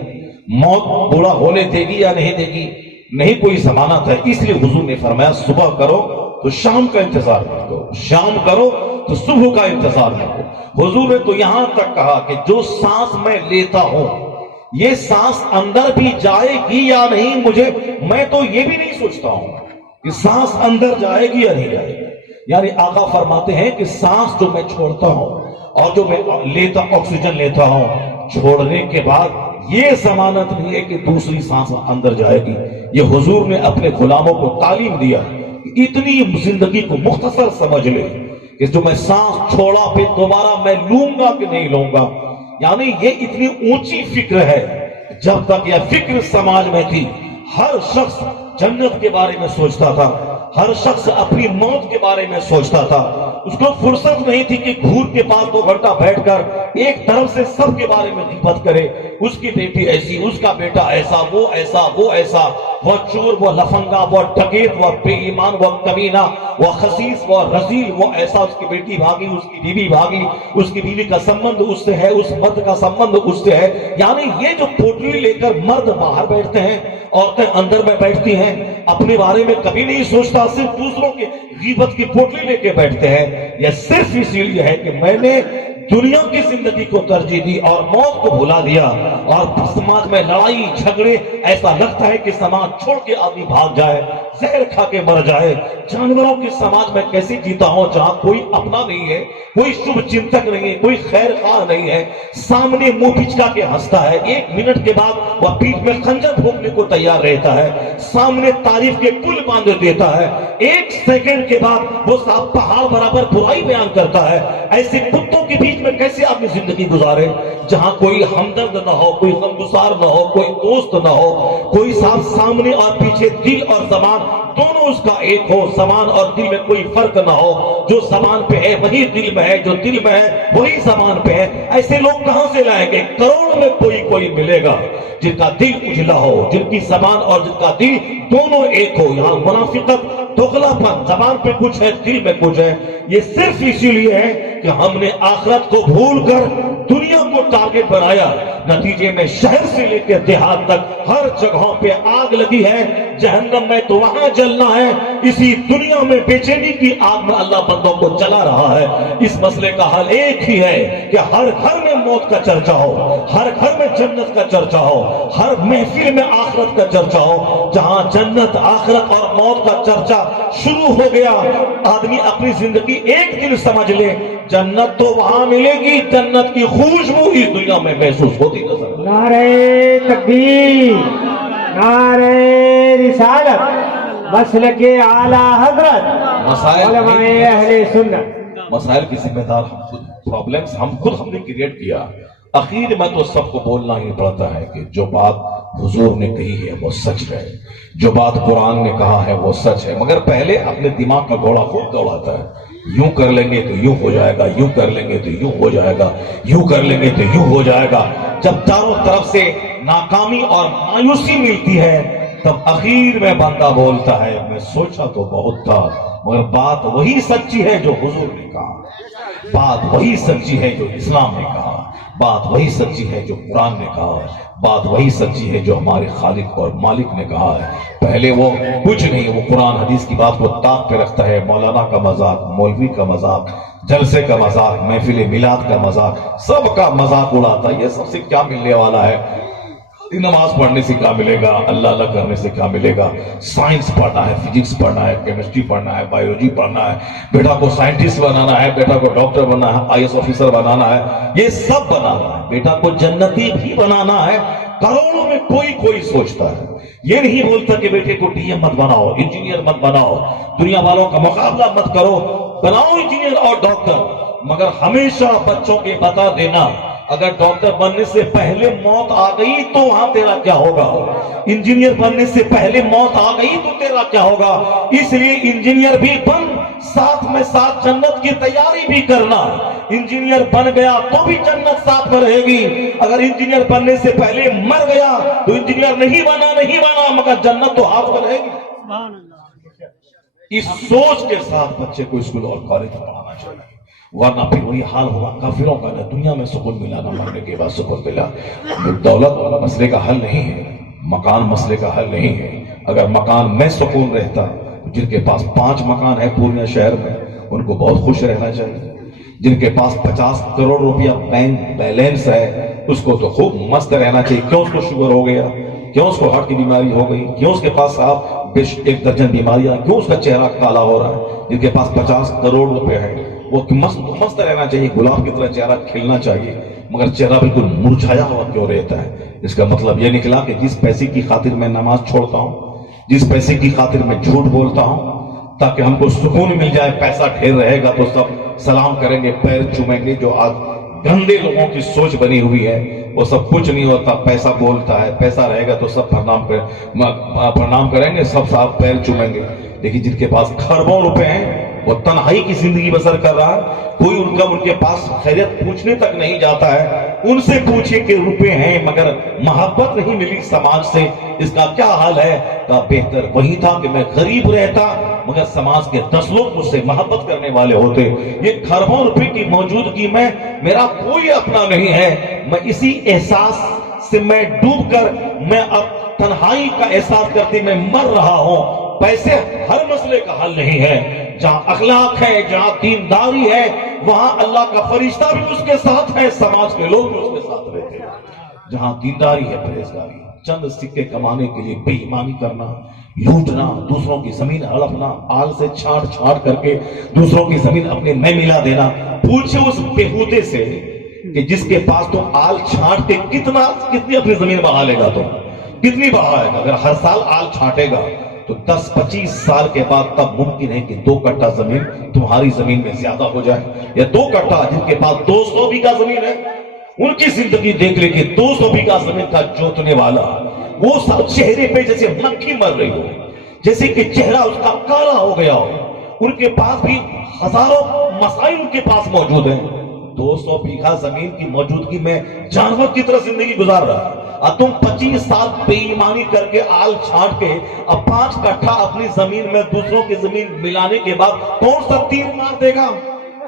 موت بوڑھا ہونے دے گی یا نہیں دے گی، نہیں کوئی ضمانت ہے. اس لیے حضور نے فرمایا صبح کرو تو شام کا انتظار مت کرو، شام کرو تو صبح کا انتظار نہ کرو. حضور نے تو یہاں تک کہا کہ جو سانس میں لیتا ہوں یہ سانس اندر بھی جائے گی یا نہیں، میں تو یہ بھی نہیں سوچتا ہوں کہ سانس اندر جائے گی یا نہیں جائے گی. یعنی آقا فرماتے ہیں کہ سانس جو میں چھوڑتا ہوں اور جو میں آکسیجن لیتا ہوں، چھوڑنے کے بعد یہ ضمانت نہیں ہے کہ دوسری سانس اندر جائے گی. یہ حضور نے اپنے غلاموں کو تعلیم دیا. اتنی زندگی کو مختصر سمجھ لے کہ جو میں سانس چھوڑا پھر دوبارہ میں لوں گا کہ نہیں لوں گا. یعنی یہ اتنی اونچی فکر ہے. جب تک یہ فکر سماج میں تھی، ہر شخص جنت کے بارے میں سوچتا تھا، ہر شخص اپنی موت کے بارے میں سوچتا تھا. اس کو فرصت نہیں تھی کہ گھور کے پاس 2 گھنٹہ بیٹھ کر ایک طرف سے سب کے بارے میں غیبت کرے. اس کی بیٹی ایسی، اس کا بیٹا ایسا، وہ ایسا، وہ ایسا، وہ چور، وہ لفنگا، وہ ڈکیت، وہ بے ایمان، وہ کمینہ، وہ خسیس، وہ رذیل، وہ ایسا. اس کی بیٹی بھاگی، اس کی بیوی بھاگی، اس کی بیوی کا سمبند اس سے ہے، اس مرد کا سمبند اس سے ہے. یعنی یہ جو پوٹلی لے کر مرد باہر بیٹھتے ہیں، عورتیں اندر میں بیٹھتی ہیں، اپنے بارے میں کبھی نہیں سوچتا، صرف دوسروں کی غیبت کی پوٹلی لے کے بیٹھتے ہیں. یہ صرف اسی لیے ہے کہ میں نے دنیا کی زندگی کو ترجیح دی اور موت کو بھلا دیا. اور سماج میں لڑائی جھگڑے، ایسا لگتا ہے کہ سماج چھوڑ کے آدمی بھاگ جائے، زہر کھا کے مر جائے. جانوروں کے سماج میں کیسے جیتا ہوں جہاں کوئی اپنا نہیں ہے، کوئی شبھ چنتک نہیں ہے، کوئی خیر خواہ نہیں ہے، سامنے منہ پچکا کے ہنستا ہے، 1 منٹ کے بعد وہ پیٹھ میں خنجر بھونکنے کو تیار رہتا ہے، سامنے تعریف کے پل باندھ دیتا ہے، 1 سیکنڈ کے بعد وہ صاحب پہاڑ برابر برائی بیان کرتا ہے. ایسے کتوں کے بیچ میں کیسے آدمی زندگی گزارے جہاں کوئی ہمدرد نہ ہو، کوئی غمگسار نہ ہو، کوئی دوست نہ ہو، کوئی صاحب سامنے اور پیچھے دل اور زبان دونوں اس کا ایک ہو، زبان اور دل میں کوئی فرق نہ ہو. جو زبان پہ ہے وہی دل میں ہے، جو دل میں ہے وہی زبان پہ ہے. ایسے لوگ کہاں سے لائیں گے؟ کروڑوں میں کوئی ملے گا جن کا دل اجلا ہو، جن کی زبان اور جن کا دل دونوں ایک ہو. یہاں منافقت، دغلاپن، زبان پہ کچھ ہے دل میں کچھ ہے. یہ صرف اسی لیے ہے کہ ہم نے آخرت کو بھول کر دنیا کو ٹارگٹ بنایا، نتیجے میں شہر سے لے کے دیہات تک ہر جگہوں پہ آگ لگی ہے، جہنم میں تو وہاں جلنا ہے، اسی دنیا میں بے چینی کی آگ میں اللہ بندوں کو جلا رہا ہے۔ اس مسئلے کا حل ایک ہی ہے کہ ہر گھر میں موت کا چرچا ہو، ہر گھر میں جنت کا چرچا ہو، ہر محفل میں آخرت کا چرچا ہو۔ جہاں جنت، آخرت اور موت کا چرچا شروع ہو گیا، آدمی اپنی زندگی ایک دن سمجھ لے، جنت تو وہاں ملے گی، جنت کی خوشبو اس دنیا میں محسوس ہوتی نظر۔ نعرہ تکبیر، نعرہ رسالت، مسلک اعلی حضرت، علماء اہل سنت۔ مسائل کی ذمہ دار ہم خود، پرابلمز ہم خود ہم نے کریٹ کیا۔ اخیر میں تو سب کو بولنا ہی پڑتا ہے کہ جو بات حضور نے کہی ہے وہ سچ ہے، جو بات قرآن نے کہا ہے وہ سچ ہے، مگر پہلے اپنے دماغ کا گھوڑا خوب دوڑاتا ہے۔ یوں کر لیں گے تو یوں ہو جائے گا، یوں کر لیں گے تو یوں ہو جائے گا، یوں کر لیں گے تو یوں ہو جائے گا۔ جب چاروں طرف سے ناکامی اور مایوسی ملتی ہے تب اخیر میں بندہ بولتا ہے میں سوچا تو بہت تھا مگر بات وہی سچی ہے جو حضور نے کہا، بات وہی سچی ہے جو اسلام نے کہا، بات وہی سچی ہے جو قرآن نے کہا ہے، بات وہی سچی ہے جو ہمارے خالق اور مالک نے کہا ہے۔ پہلے وہ کچھ نہیں، وہ قرآن حدیث کی بات کو طاق پہ رکھتا ہے۔ مولانا کا مذاق، مولوی کا مذاق، جلسے کا مذاق، محفل میلاد کا مذاق، سب کا مذاق اڑاتا ہے۔ یہ سب سے کیا ملنے والا ہے؟ نماز پڑھنے سے کیا ملے گا؟ اللہ اللہ کرنے سے کیا ملے گا؟ سائنس پڑھنا ہے، فزکس پڑھنا ہے، کیمسٹری پڑھنا ہے، بایولوجی پڑھنا ہے، بیٹا کو سائنٹسٹ بنانا ہے، بیٹا کو ڈاکٹر بنانا ہے، آئی ایس آفیسر بنانا ہے، یہ سب بنانا ہے، بیٹا کو جنتی بھی بنانا ہے۔ کروڑوں میں کوئی سوچتا ہے، یہ نہیں بولتا کہ بیٹے کو ڈی ایم مت بناؤ، انجینئر مت بناؤ، دنیا والوں کا مقابلہ مت کرو، بناؤ انجینئر اور ڈاکٹر، مگر ہمیشہ بچوں کے بتا دینا اگر ڈاکٹر بننے سے پہلے موت آ گئی تو وہاں تیرا کیا ہوگا، انجینئر بننے سے پہلے موت آ گئی تو تیرا کیا ہوگا۔ اس لیے انجینئر بھی بن، ساتھ میں ساتھ جنت کی تیاری بھی کرنا۔ انجینئر بن گیا تو بھی جنت ساتھ میں رہے گی، اگر انجینئر بننے سے پہلے مر گیا تو انجینئر نہیں بنا مگر جنت تو ہاتھ میں رہے گی۔ اس سوچ کے ساتھ بچے کو اسکول اور کالج میں پڑھانا چاہیے، ورنہ پھر وہی حال ہوا کافروں کا، نہ دنیا میں سکون ملا نہ مرنے کے بعد سکون ملا۔ دولت مسئلے کا حل نہیں ہے، مکان مسئلے کا حل نہیں ہے۔ اگر مکان میں سکون رہتا، جن کے پاس 5 مکان ہے پورنیہ شہر میں ان کو بہت خوش رہنا چاہیے، جن کے پاس 50 کروڑ روپیہ بینک بیلنس ہے اس کو تو خوب مست رہنا چاہیے۔ کیوں اس کو شوگر ہو گیا، کیوں اس کو ہارٹ کی بیماری ہو گئی، کیوں اس کے پاس صاحب 1 درجن بیماریاں، کیوں اس کا چہرہ کالا ہو رہا ہے؟ جن کے پاس 50 کروڑ روپے ہے وہ مست رہنا چاہیے، گلاب کی طرح چہرہ کھلنا چاہیے، مگر چہرہ بالکل مرجھایا ہوا کیوں رہتا ہے؟ اس کا مطلب یہ نکلا کہ جس پیسے کی خاطر میں نماز چھوڑتا ہوں، جس پیسے کی خاطر میں جھوٹ بولتا ہوں تاکہ ہم کو سکون مل جائے، پیسہ ڈھیر رہے گا تو سب سلام کریں گے، پیر چومیں گے، جو آج گندے لوگوں کی سوچ بنی ہوئی ہے وہ سب کچھ نہیں ہوتا، پیسہ بولتا ہے، پیسہ رہے گا تو سب پرنام کریں گے، سب صاحب پیر چومیں گے۔ لیکن جن کے پاس کھربوں روپے ہیں وہ تنہائی کی زندگی بسر کر رہا ہے، کوئی ان کے پاس خیریت پوچھنے تک نہیں جاتا ہے۔ ان سے پوچھے کہ روپے ہیں مگر محبت نہیں ملی سماج سے، اس کا کیا حال ہے؟ کہا بہتر وہی تھا کہ میں غریب رہتا مگر سماج کے 10 لوگ مجھ سے محبت کرنے والے ہوتے۔ یہ کھربوں روپے کی موجودگی میں میرا کوئی اپنا نہیں ہے، میں اسی احساس سے میں ڈوب کر میں اب تنہائی کا احساس کرتے میں مر رہا ہوں۔ پیسے ہر مسئلے کا حل نہیں ہے، جہاں اخلاق ہے، جہاں دینداری ہے وہاں اللہ کا فرشتہ بھی اس کے ساتھ ہے، سماج کے لوگ بھی اس کے ساتھ رہتے ہیں۔ جہاں دینداری ہے، پرہیزگاری، چند سکے کمانے کے لیے بے ایمانی کرنا، لوٹنا، دوسروں کی زمین ہڑپنا، آل سے چھاٹ کر کے دوسروں کی زمین اپنے میں ملا دینا۔ پوچھے اس بےہودے سے کہ جس کے پاس تو آل چھاٹ کے کتنی اپنی زمین بہا لے گا، تو کتنی بہائے گا؟ اگر ہر سال آل چھاٹے گا تو 10-25 سال کے بعد تب ممکن ہے کہ 2 کٹھا زمین تمہاری زمین میں زیادہ ہو جائے، یا 2 کٹھا جن کے پاس 200 بیگھہ زمین ہے ان کی زندگی دیکھ لے کہ 200 بیگھہ زمین کا جوتنے والا وہ سب چہرے پہ جیسے مکھی مر رہی ہو، جیسے کہ چہرہ اس کا کالا ہو گیا ہو، ان کے پاس بھی ہزاروں مسائل ان کے پاس موجود ہیں۔ 200 بیگھہ زمین کی موجودگی میں جانور کی طرح زندگی گزار رہا ہے، اور تم 25 سال بے ایمانی کر کے آل چھاٹ کے اب 5 کٹھا اپنی زمین میں دوسروں کی زمین ملانے کے بعد کون سا تیر مار دے گا؟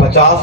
50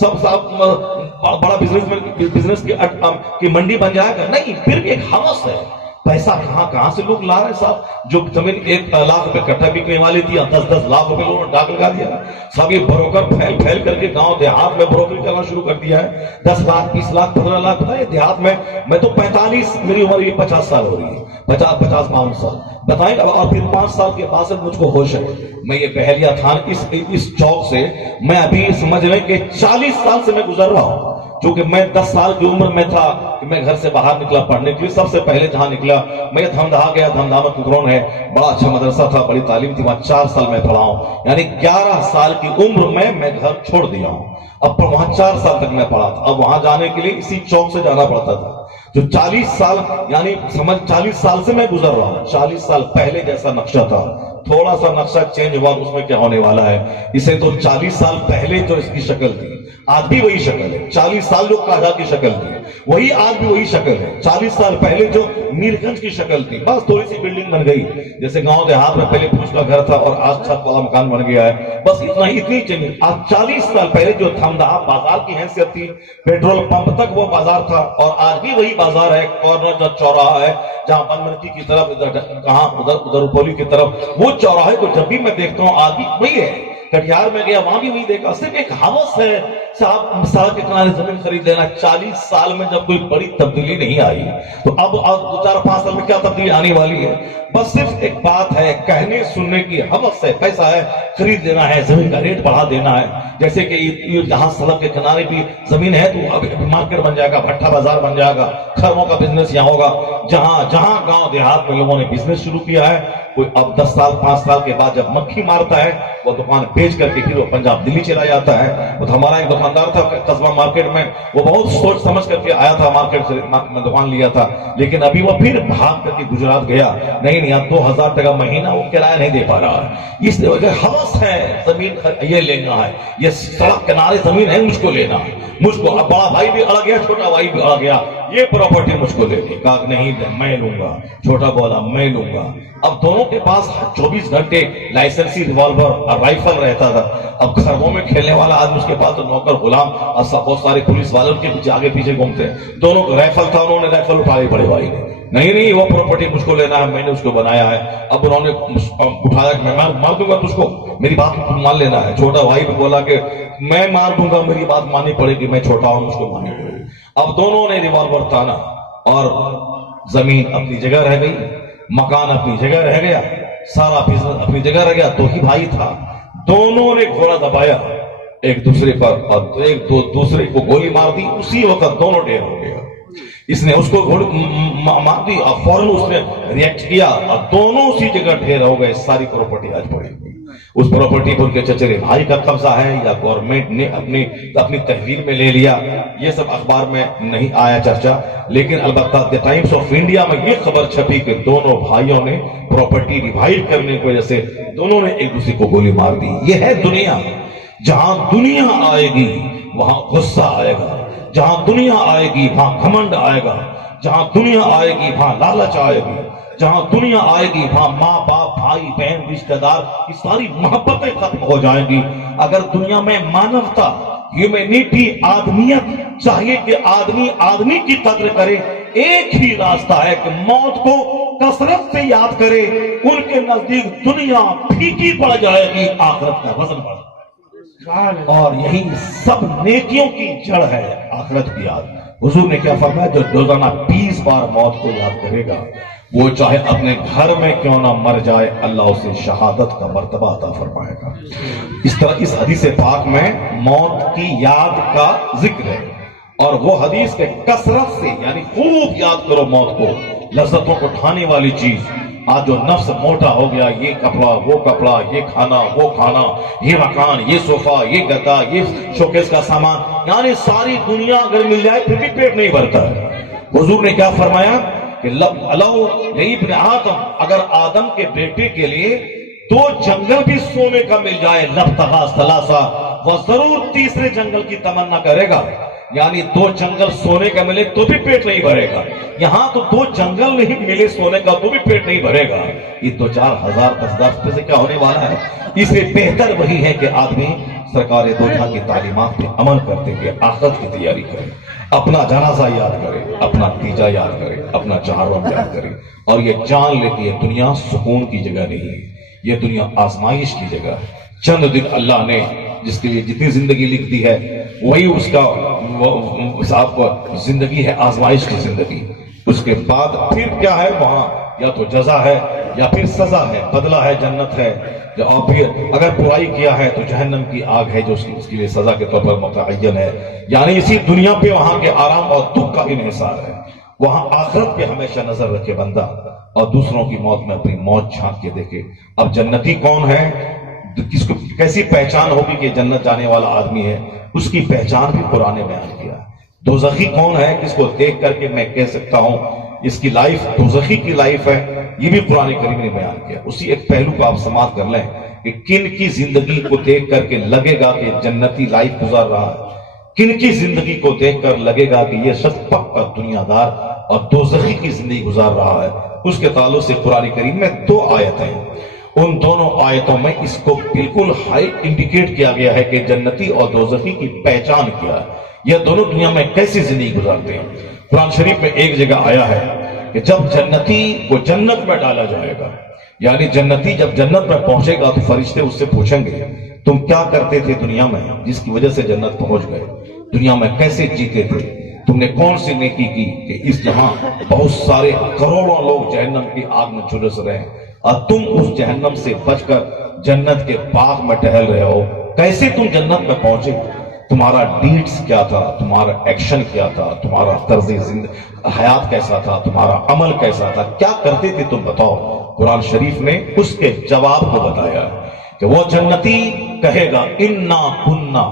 سب بڑا بزنس کی منڈی بن جائے گا؟ نہیں، پھر بھی ایک ہوس ہے۔ پیسہ کہاں سے لوگ لا رہے ہیں صاحب؟ جو زمین 1 لاکھ روپے کٹھا بکنے والی تھی 10 لاکھ روپے لوگوں نے ڈاک لگا دیا۔ سب یہ بروکر پھیل کر کے گاؤں دیہات میں بروکری کرنا شروع کر دیا ہے۔ 10 لاکھ 20 لاکھ 15 لاکھ بتائیے دیہات میں تو 45، میری عمر یہ 50 سال ہو رہی ہے، 50-52 سال بتائیں۔ اور پھر 5 سال کے بعد مجھ کو ہوش ہے، میں یہ بحریہ تھان اس چوک سے میں ابھی سمجھ لیں کہ 40 سال سے میں گزر رہا ہوں، چونکہ میں 10 سال کی عمر میں تھا کہ میں گھر سے باہر نکلا پڑھنے کے لیے۔ سب سے پہلے جہاں نکلا میں دھمدہا گیا، دھمدہا میں ککرون ہے، بڑا اچھا مدرسہ تھا، بڑی تعلیم تھی، وہاں 4 سال میں پڑھا ہوں، یعنی 11 سال کی عمر میں گھر چھوڑ دیا ہوں۔ اب وہاں 4 سال تک میں پڑھا تھا، اب وہاں جانے کے لیے اسی چوک سے جانا پڑتا تھا۔ جو 40 سال یعنی سمجھ 40 سال سے میں گزر رہا ہوں، 40 سال پہلے جیسا نقشہ تھا، تھوڑا سا نقشہ چینج ہوا، اس میں کیا ہونے والا ہے؟ اسے تو 40 سال پہلے جو اس کی شکل تھی آج بھی وہی شکل ہے۔ 40 سال جو قاہجہ کی شکل تھی وہی آج بھی وہی شکل ہے۔ 40 سال پہلے جو میرگنج کی شکل تھی، بس تھوڑی سی بلڈنگ بن گئی، جیسے گاؤں دیہات میں پہلے پھوس کا گھر تھا اور آج چھت والا مکان بن گیا ہے، بس اتنی چینج۔ آج 40 سال پہلے جو دھمدہا بازار کی حیثیت تھی، پیٹرول پمپ تک وہ بازار تھا، اور آج بھی وہی بازار ہے۔ کارنر جو چوراہا ہے جہاں بنمنکی کی طرف ادھر پولی کی طرف، وہ چوراہے کو جب بھی میں دیکھتا ہوں آج بھی وہی ہے۔ کٹیہار میں گیا وہاں بھی وہی دیکھا، صرف ایک ہوس ہے صاحب سڑک کے کنارے زمین خرید لینا۔ 40 سال میں جب کوئی بڑی تبدیلی نہیں آئی تو اب 2-4-5 سال میں کیا تبدیلی آنے والی ہے؟ بس صرف ایک بات ہے، کہنے سننے کی ہوس ہے، پیسہ ہے، خرید لینا ہے، زمین کا ریٹ بڑھا دینا ہے۔ جیسے کہ جہاں سڑک کے کنارے بھی زمین ہے تو اب مارکیٹ بن جائے گا، بھٹا بازار بن جائے گا، خرموں کا بزنس یہاں ہوگا۔ جہاں گاؤں دیہات میں لوگوں نے بزنس شروع کیا ہے، کوئی اب 10 سال 5 سال کے بعد جب مکھی مارتا ہے وہ دکان بیچ کر کے پھر وہ پنجاب دلی چلا جاتا ہے۔ وہ ہمارا ایک دکاندار تھا قصبہ مارکیٹ میں، وہ بہت سوچ سمجھ کر کے آیا تھا، مارکیٹ سے میں دکان لیا تھا، لیکن ابھی وہ پھر بھاگ کر کے گجرات گیا، نہیں اب 2000 ٹکا مہینہ وہ کرایہ نہیں دے پا رہا ہے۔ اس وجہ ہوس ہے، زمین یہ لینا ہے، یہ سڑک کنارے زمین ہے مجھ کو لینا ہے، مجھ کو۔ اب بڑا بھائی بھی اڑ گیا، چھوٹا بھائی بھی اڑ گیا، یہ پراپرٹی مجھ کو لے لی، کہا نہیں میں لوں گا، چھوٹا بولا میں لوں گا۔ اب دونوں کے پاس 24 گھنٹے لائسنسی ریوالور اور رائفل رہتا تھا۔ اب خرموں میں کھیلنے والا آدمی اس کے پاس تو نوکر غلام اور بہت سارے پولیس والوں کے پیچھے آگے پیچھے گھومتے ہیں۔ دونوں کو رائفل تھا، انہوں نے رائفل اٹھائی، بڑے بھائی نے نہیں وہ پراپرٹی مجھ کو لینا ہے، میں نے اس کو بنایا ہے۔ اب انہوں نے اٹھایا کہ میں مار دوں گا تجھ کو، میری بات مان لینا ہے۔ چھوٹا بھائی بھی بولا کہ میں مار دوں گا، میری بات ماننی پڑے گی، میں چھوٹا ہوں، مجھ کو ماننی پڑے گی۔ اب دونوں نے ریوالور تانا اور زمین اپنی جگہ رہ گئی، مکان اپنی جگہ رہ گیا، سارا بزنس اپنی جگہ رہ گیا۔ 2 ہی بھائی تھا، دونوں نے گھوڑا دبایا ایک دوسرے پر اور ایک دوسرے کو گولی مار دی، اسی وقت دونوں ڈھیر ہو گیا۔ اس نے اس کو مار دی اور فوراً اس نے ریئیکٹ کیا اور دونوں اسی جگہ ڈھیر ہو گئے۔ ساری پراپرٹی آج پڑی ہوئی، اس پراپرٹی پر کے چچرے بھائی کا قبضہ ہے یا گورنمنٹ نے اپنی تحویل میں لے لیا، یہ سب اخبار میں نہیں آیا چرچا، لیکن البتہ دی ٹائمز آف انڈیا میں یہ خبر چھپی کہ دونوں بھائیوں نے پراپرٹی ڈیوائیڈ کرنے کی وجہ سے دونوں نے ایک دوسرے کو گولی مار دی۔ یہ ہے دنیا، جہاں دنیا آئے گی وہاں غصہ آئے گا، جہاں دنیا آئے گی وہاں گھمنڈ آئے گا، جہاں دنیا آئے گی وہاں لالچ آئے گی، جہاں دنیا آئے گی وہاں ماں باپ بھائی بہن رشتہ دار کی ساری محبتیں ختم ہو جائیں گی۔ اگر دنیا میں مانوتا، ہیومینٹی، آدمیت چاہیے کہ آدمی کی قدر کرے، ایک ہی راستہ ہے کہ موت کو کثرت سے یاد کرے، ان کے نزدیک دنیا پھیکی پڑ جائے گی، آخرت کا وزن بڑھ جائے گا۔ اور یہی سب نیکیوں کی جڑ ہے، آخرت کی یاد۔ حضور نے کیا فرمایا؟ جو روزانہ 20 بار موت کو یاد کرے گا، وہ چاہے اپنے گھر میں کیوں نہ مر جائے، اللہ اسے شہادت کا مرتبہ عطا فرمائے گا۔ اس طرح اس حدیث پاک میں موت کی یاد کا ذکر ہے، اور وہ حدیث کے کثرت سے یعنی خوب یاد کرو موت کو، لذتوں کو ڈھانے والی چیز۔ آج جو نفس موٹا ہو گیا، یہ کپڑا وہ کپڑا، یہ کھانا وہ کھانا، یہ مکان یہ صوفہ یہ گدا یہ شوکیس کا سامان، یعنی ساری دنیا اگر مل جائے پھر بھی پیٹ نہیں بھرتا ہے۔ حضور نے کیا فرمایا کہ ابن آدم، اگر آدم کے بیٹے کے لیے 2 جنگل بھی سونے کا مل جائے، لبتغا ثلاثہ وہ ضرور تیسرے جنگل کی تمنا کرے گا. یعنی 2 جنگل سونے کا ملے تو بھی پیٹ نہیں بھرے گا. یہاں تو 2 جنگل نہیں ملے سونے کا تو بھی پیٹ نہیں بھرے گا. یہ 2-4 ہزار 10,000 سے کیا ہونے والا ہے؟ اس سے بہتر وہی ہے کہ آدمی سرکار دو جہاں کی تعلیمات پہ عمل کرتے ہوئے آخرت کی تیاری کرے, اپنا جنازہ یاد کرے, اپنا تیجا یاد کرے, اپنا چہارم یاد کرے. اور یہ جان لیتی ہے دنیا سکون کی جگہ نہیں ہے, یہ دنیا آزمائش کی جگہ ہے. چند دن اللہ نے جس کے لیے جتنی زندگی لکھ دی ہے وہی اس کا زندگی ہے, آزمائش کی زندگی. اس کے بعد پھر کیا ہے وہاں؟ یا تو جزا ہے یا پھر سزا ہے, بدلہ ہے, جنت ہے. اور پھر اگر برائی کیا ہے تو جہنم کی آگ ہے جو اس کے لیے سزا کے طور پر متعین ہے. یعنی اسی دنیا پہ وہاں کے آرام اور دکھ کا انحصار ہے. وہاں آخرت پہ ہمیشہ نظر رکھے بندہ, اور دوسروں کی موت میں اپنی موت جھانک کے دیکھے. اب جنتی کون ہے, کس کو کیسی پہچان ہوگی کہ جنت جانے والا آدمی ہے, اس کی پہچان بھی قرآن نے بیان کیا ہے. دوزخی کون ہے, کس کو دیکھ کر کے میں کہہ سکتا ہوں اس کی لائف دوزخی کی لائف ہے, یہ بھی قرآن کریم نے بیان کیا. اسی ایک پہلو کو آپ سماعت کر لیں کہ کن کی زندگی کو دیکھ کر کے لگے گا کہ جنتی لائف گزار رہا ہے, کن کی زندگی کو دیکھ کر لگے گا کہ یہ شخص پکا دنیا دار اور دوزخی کی زندگی گزار رہا ہے. اس کے تعلق سے قرآن کریم میں 2 آیتیں ہیں. ان دونوں آیتوں میں اس کو بالکل ہائی انڈیکیٹ کیا گیا ہے کہ جنتی اور دوزخی کی پہچان کیا ہے, یہ دونوں دنیا میں کیسی زندگی گزارتے ہیں. قرآن شریف میں ایک جگہ آیا ہے کہ جب جنتی کو جنت میں ڈالا جائے گا, یعنی جنتی جب جنت میں پہنچے گا تو فرشتے اس سے پوچھیں گے تم کیا کرتے تھے دنیا میں جس کی وجہ سے جنت پہنچ گئے, دنیا میں کیسے جیتے تھے, تم نے کون سی نیکی کی کہ اس جہاں بہت سارے کروڑوں لوگ جہنم کی آگ میں جھلس رہے ہیں اور تم اس جہنم سے بچ کر جنت کے باغ میں ٹہل رہے ہو, کیسے تم جنت میں پہنچے, تمہارا ڈیڈز کیا تھا, تمہارا ایکشن کیا تھا, تمہارا طرز حیات کیسا تھا, تمہارا عمل کیسا تھا, کیا کرتے تھے تم بتاؤ. قرآن شریف نے اس کے جواب کو بتایا کہ وہ جنتی کہے گا انا کننا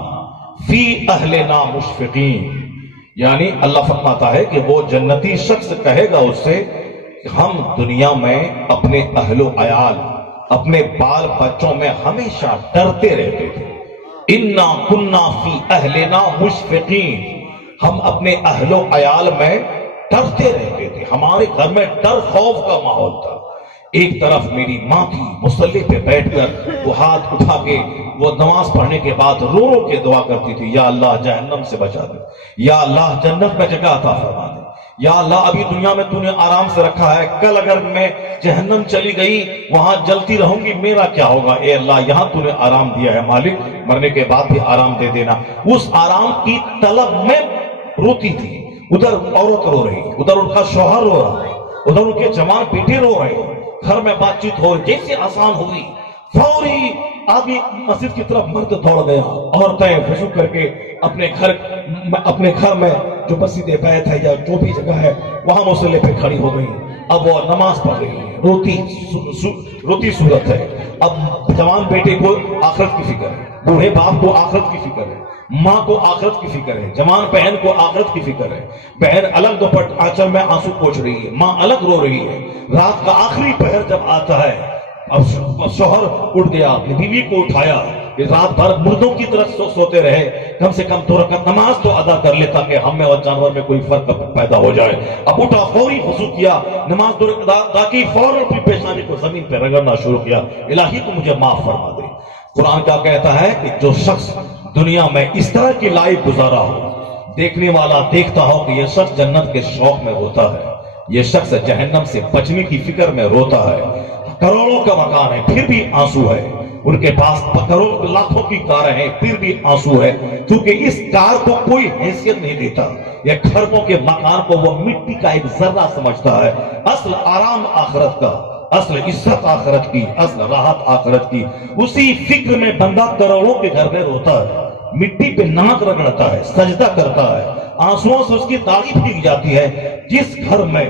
فی اہلنا مشفقین. یعنی اللہ فرماتا ہے کہ وہ جنتی شخص کہے گا اس سے کہ ہم دنیا میں اپنے اہل و عیال, اپنے بال بچوں میں ہمیشہ ڈرتے رہتے تھے. انا کننا فی اہلنا مشفقین, ہم اپنے اہل و عیال میں ڈرتے رہتے تھے, ہمارے گھر میں ڈر خوف کا ماحول تھا. ایک طرف میری ماں تھی مصلی پہ بیٹھ کر وہ ہاتھ اٹھا کے وہ نماز پڑھنے کے بعد رو رو کے دعا کرتی تھی, یا اللہ جہنم سے بچا دے, یا اللہ جنت میں جگہ عطا فرما دے, یا اللہ ابھی دنیا میں تو نے آرام سے رکھا ہے, کل اگر میں جہنم چلی گئی وہاں جلتی رہوں گی میرا کیا ہوگا, اے اللہ یہاں تو نے آرام دیا ہے مالک, مرنے کے بعد بھی آرام دے دینا. اس آرام کی طلب میں روتی تھی. ادھر عورت رو رہی, ادھر ان کا شوہر رو رہا ہے, ادھر ان کے جوان بیٹے رو رہے ہیں, گھر میں بات چیت ہو رہی. جیسے آسان ہوئی فوری آدمی مسجد کی طرف مرد دوڑ گیا, عورتیں وضو کر کے اپنے گھر میں جو مسجد بیت ہے یا جو بھی جگہ ہے وہاں مصلی پہ کھڑی ہو گئی. اب وہ نماز پڑھ رہی ہے, روتی صورت ہے. اب جوان بیٹے کو آخرت کی فکر ہے, بوڑھے باپ کو آخرت کی فکر ہے, ماں کو آخرت کی فکر ہے, جوان بہن کو آخرت کی فکر ہے. بہن الگ دوپٹ آنچل میں آنسو پوچھ رہی ہے, ماں الگ رو رہی ہے. رات کا آخری پہر جب آتا ہے, اب شوہر اٹھ گیا, اپنی بیوی کو اٹھایا کہ رات بھر مردوں کی طرح سوتے رہے, کم سے کم 2 رکعت نماز تو ادا کر لے تاکہ ہم میں اور جانور میں کوئی فرق پیدا ہو جائے. اب اٹھا, فوری وضو کیا, نماز 2 رکعت ادا کی, فوراً اپنی پیشانی کو زمین پہ رگڑنا شروع کیا, الہی تو مجھے معاف فرما دے. قرآن کیا کہتا ہے کہ جو شخص دنیا میں اس طرح کی لائف گزارا ہو, دیکھنے والا دیکھتا ہو کہ یہ شخص جنت کے شوق میں روتا ہے, یہ شخص جہنم سے بچنے کی فکر میں روتا ہے. کروڑوں کا مکان ہے پھر بھی آنسو ہے, ان کے پاس کروڑوں لاکھوں کی کاریں ہیں پھر بھی آنسو ہے, کیونکہ اس کار کو کوئی حیثیت نہیں دیتا. یہ گھروں کے مکان کو وہ مٹی کا ایک ذرہ سمجھتا ہے. اصل آرام آخرت کا, اصل عزت آخرت کی, اصل راحت آخرت کی, اسی فکر میں بندہ کروڑوں کے گھر میں روتا ہے, مٹی پہ ناک رگڑتا ہے, سجدہ کرتا ہے, آنسوؤں سے اس کی داڑھی بھیگ جاتی ہے. جس گھر میں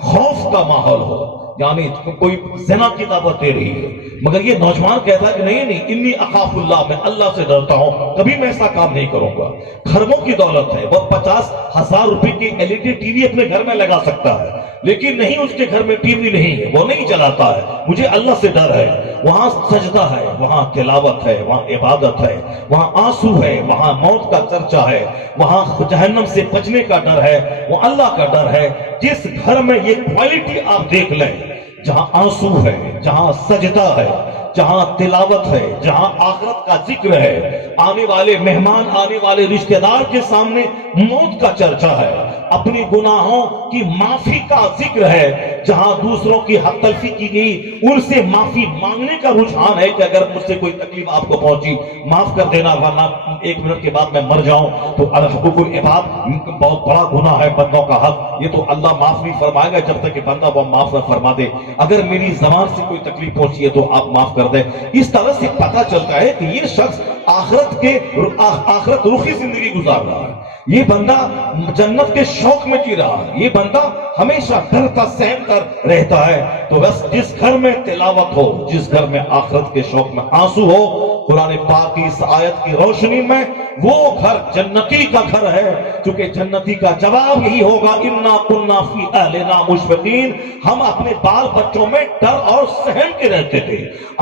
خوف کا ماحول ہو, یعنی کوئی زنا کی دعوت دے رہی ہے, مگر یہ نوجوان کہتا ہے کہ نہیں انی اخاف اللہ، میں اللہ سے ڈرتا ہوں، کبھی میں ایسا کام نہیں کروں گا۔ خربوں کی دولت ہے، وہ 50,000 روپے کی LED ٹی وی اپنے گھر میں لگا سکتا ہے، لیکن نہیں، اس کے گھر میں ٹی وی نہیں ہے، وہ نہیں چلاتا ہے۔ مجھے اللہ سے ڈر ہے، وہاں سجدہ ہے، وہاں تلاوت ہے، وہاں عبادت ہے، وہاں آنسو ہے، وہاں موت کا چرچا ہے، وہاں جہنم سے بچنے کا ڈر ہے، وہ اللہ کا ڈر ہے۔ جس گھر میں یہ کوالٹی آپ دیکھ لیں، جہاں آنسو ہے، جہاں سجدہ ہے، جہاں تلاوت ہے، جہاں آخرت کا ذکر ہے، آنے والے مہمان، آنے والے رشتہ دار کے سامنے موت کا چرچا ہے، اپنی گناہوں کی معافی کا ذکر ہے، جہاں دوسروں کی حق تلفی کی گئی، ان سے معافی مانگنے کا رجحان ہے کہ اگر مجھ سے کوئی تکلیف آپ کو پہنچی معاف کر دینا، ورنہ 1 منٹ کے بعد میں مر جاؤں تو الحقوق العباد بہت بڑا گناہ ہے، بندوں کا حق، یہ تو اللہ معاف نہیں فرمائے گا جب تک کہ بندہ وہ معاف نہ فرما دے۔ اگر میری زبان سے کوئی تکلیف پہنچی ہے تو آپ معاف کر دیں۔ اس طرح سے پتہ چلتا ہے کہ یہ شخص آخرت رخی زندگی گزار رہا ہے، یہ بندہ جنت کے شوق میں جی رہا ہے، یہ بندہ ہمیشہ ڈرتا سہمتا رہتا ہے۔ تو بس جس گھر میں تلاوت ہو، جس گھر میں آخرت کے شوق میں آنسو ہو، قرآن پاک کی اس آیت کی روشنی میں وہ گھر جنتی کا گھر ہے، کیونکہ جنتی کا جواب یہی ہوگا انا کنا فی اہلنا مشفقین، ہم اپنے بال بچوں میں ڈر اور سہم کے رہتے تھے،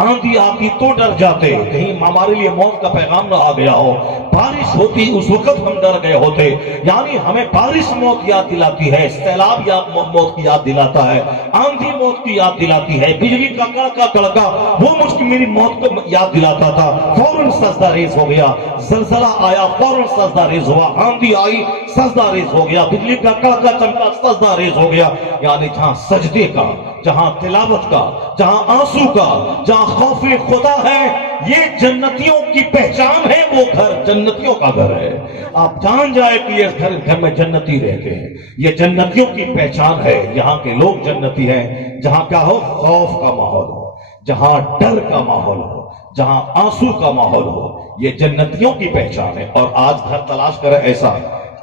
آندھی آتی تو ڈر جاتے، کہیں ہمارے لیے موت کا پیغام نہ آ گیا ہو، بارش ہوتی اس وقت ہم ڈر گئے ہوتے، یعنی ہمیں بارش موت یاد دلاتی ہے، سیلاب موت کی یاد دلاتا ہے، آندھی موت کی یاد دلاتی ہے، بجلی کا کڑکا کڑکا وہ مجھ کی میری موت کو یاد دلاتا تھا، فوراً سجدہ ریز ہو گیا، زلزلہ آیا فوراً سجدہ ریز ہوا، آندھی آئی سجدہ ریز ہو گیا، بجلی کا کڑکا چمکا سجدہ ریز ہو گیا۔ یعنی جہاں سجدے کا، جہاں تلاوت کا، جہاں آنسو کا، جہاں خوف خدا ہے، یہ جنتیوں کی پہچان ہے، وہ گھر جنتیوں کا گھر ہے۔ آپ جان جائے کہ یہ گھر میں جنتی رہتے ہیں، یہ جنتیوں کی پہچان ہے، یہاں کے لوگ جنتی ہیں، جہاں کیا ہو، خوف کا ماحول ہو، جہاں ڈر کا ماحول ہو، جہاں آنسو کا ماحول ہو، یہ جنتیوں کی پہچان ہے۔ اور آج گھر تلاش کرے ایسا،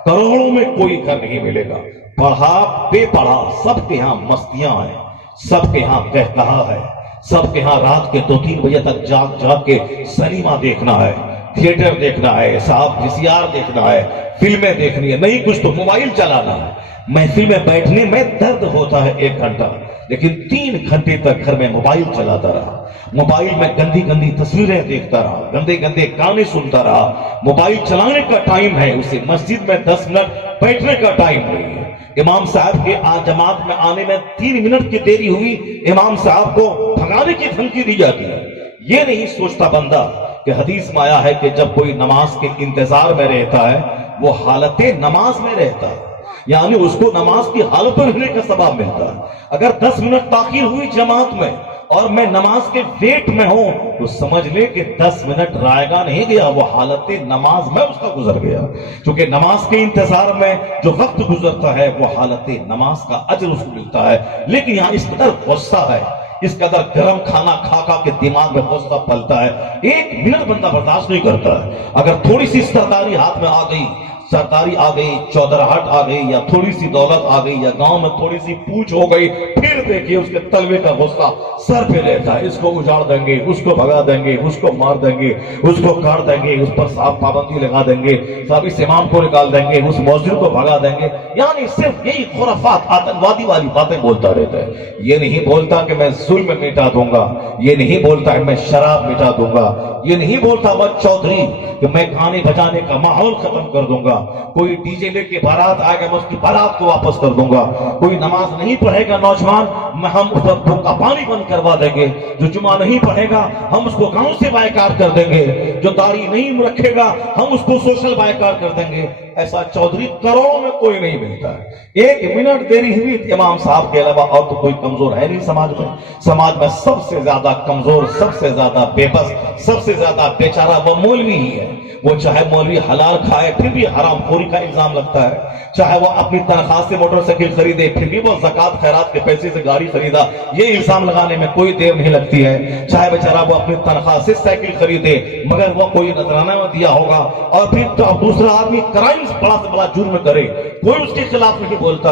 کروڑوں میں کوئی گھر نہیں ملے گا، پڑھا بے پڑھا سب کے ہاں مستیاں ہیں، سب کے ہاں کہکہا ہے، سب کے ہاں رات کے 2-3 بجے تک جاگ کے سنیما دیکھنا ہے، تھیٹر دیکھنا ہے، صاحب VCR دیکھنا ہے، فلمیں دیکھنی ہے، نہیں کچھ تو موبائل چلانا ہے۔ محفل میں بیٹھنے میں درد ہوتا ہے 1 گھنٹہ، لیکن 3 گھنٹے تک گھر میں موبائل چلاتا رہا، موبائل میں گندی گندی تصویریں دیکھتا رہا، گندے گندے گانے سنتا رہا۔ موبائل چلانے کا ٹائم ہے، اسے مسجد میں 10 منٹ بیٹھنے کا ٹائم نہیں ہے۔ امام صاحب کے جماعت میں آنے میں 3 منٹ کی دیری ہوئی، امام صاحب کو بھگانے کی دھمکی دی جاتی ہے۔ یہ نہیں سوچتا بندہ کہ حدیث میں آیا ہے کہ جب کوئی نماز کے انتظار میں رہتا ہے وہ حالت نماز میں رہتا ہے، یعنی اس کو نماز کی حالت میں رہنے کا ثواب ملتا ہے۔ اگر 10 منٹ تاخیر ہوئی جماعت میں اور میں نماز کے ویٹ میں ہوں تو سمجھ لے کہ 10 منٹ رائے گا نہیں گیا، وہ حالت نماز میں اس کا گزر گیا، کیونکہ نماز کے انتظار میں جو وقت گزرتا ہے وہ حالت نماز کا اجر اس کو ملتا ہے۔ لیکن یہاں اس قدر غصہ ہے، اس قدر گرم کھانا کھا کھا کے دماغ میں غصہ پلتا ہے، 1 منٹ بندہ برداشت نہیں کرتا ہے۔ اگر تھوڑی سی سرداری ہاتھ میں آ گئی، سرداری آ گئی، چودراہٹ آ گئی، یا تھوڑی سی دولت آ گئی، یا گاؤں میں تھوڑی سی پوچھ ہو گئی، پھر دیکھیے اس کے تلوے کا غصہ سر پہ لیتا ہے، اس کو اجاڑ دیں گے، اس کو بھگا دیں گے، اس کو مار دیں گے، اس کو کاٹ دیں گے، اس پر صاحب پابندی لگا دیں گے، صاحب اس امام کو نکال دیں گے، اس مؤذن کو بھگا دیں گے۔ یعنی صرف یہی خرافات آتنکوادی والی باتیں بولتا رہتا ہے۔ یہ نہیں بولتا کہ میں ظلم مٹا دوں گا، یہ نہیں بولتا کہ میں شراب مٹا دوں گا، یہ نہیں بولتا وہ چودھری کہ میں گانے بجانے کا ماحول ختم کر دوں گا، کوئی ڈی جے لے کے بارات آئے گا میں اس کی بارات کو واپس کر دوں گا، کوئی نماز نہیں پڑھے گا نوجوان ہم اس پر بھوکا پانی بند کروا دیں گے، جو جمعہ نہیں پڑھے گا ہم اس کو گاؤں سے بائیکاٹ کر دیں گے، جو داڑھی نہیں رکھے گا ہم اس کو سوشل بائیکاٹ کر دیں گے۔ ایسا چودھری کروڑوں میں کوئی نہیں ملتا ہے۔ 1 منٹ دیری ہوئی امام صاحب کے علاوہ اور تو کوئی کمزور ہے نہیں سماج میں۔ سماج میں سب سے زیادہ کمزور، سب سے زیادہ بے بس، سب سے زیادہ بیچارہ وہ مولوی ہی ہے۔ وہ چاہے مولوی حلال کھائے پھر بھی حرام خوری کا الزام لگتا ہے، چاہے وہ اپنی تنخواہ سے موٹر سائیکل خریدے پھر بھی وہ زکوٰۃ خیرات کے پیسے سے گاڑی خریدا، یہ الزام لگانے میں کوئی دیر نہیں لگتی ہے، چاہے بیچارہ وہ اپنی تنخواہ سے سائیکل خریدے مگر وہ کوئی نذرانہ دیا ہوگا، اور پھر دوسرا آدمی کرائم بڑا سے بڑا جرم کرے کوئی اس کے خلاف نہیں بولتا۔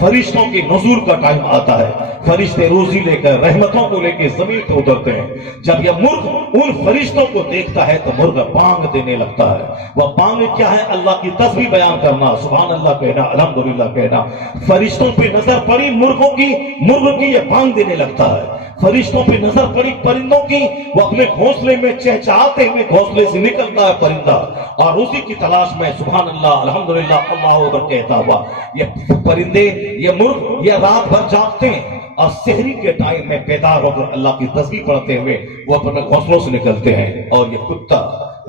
فرشتوں کے نزول کا ٹائم آتا ہے، فرشتے روزی لے کر رحمتوں کو لے کے زمین پہ اترتے ہیں۔ جب یہ مرغ ان فرشتوں کو دیکھتا ہے تو مرغ بانگ دینے لگتا ہے۔ وہ بانگ کیا ہے؟ اللہ کی تسبیح بیان کرنا، سبحان اللہ کہنا، الحمدللہ کہنا۔ فرشتوں پہ نظر پڑی مرغوں کی، مرغ کی یہ بانگ دینے لگتا ہے۔ فرشتوں پہ نظر پڑی پرندوں کی، وہ اپنے گھونسلے میں چہچہاتے ہوئے گھونسلے سے نکلتا ہے پرندہ، اور اسی کی تلاش میں سبحان اللہ الحمدللہ اللہ اکبر کہتا ہوا یہ پرندے، یہ مرغ یہ رات بھر جاگتے ہیں اور سحری کے ٹائم میں بیدار ہو کر اللہ کی تسبیح پڑھتے ہوئے وہ اپنے گھونسلوں سے نکلتے ہیں۔ اور یہ کتا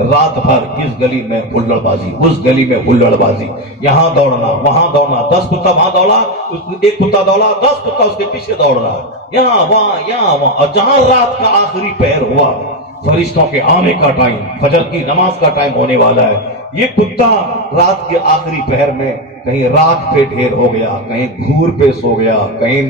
رات بھر اس گلی میں ہلڑ بازی، اس گلی میں ہلڑ بازی، یہاں دوڑنا وہاں دوڑنا، 10 کتا وہاں دوڑا، ایک کتا دوڑا، 10 کتا اس کے پیچھے دوڑ رہا ہے، یہاں وہاں، اور جہاں رات کا آخری پہر ہوا، فرشتوں کے آنے کا ٹائم، فجر کی نماز کا ٹائم ہونے والا ہے، یہ کتا رات کے آخری پہر میں کہیں راکھ پہ ڈھیر ہو گیا، کہیں گھور پہ سو گیا، کہیں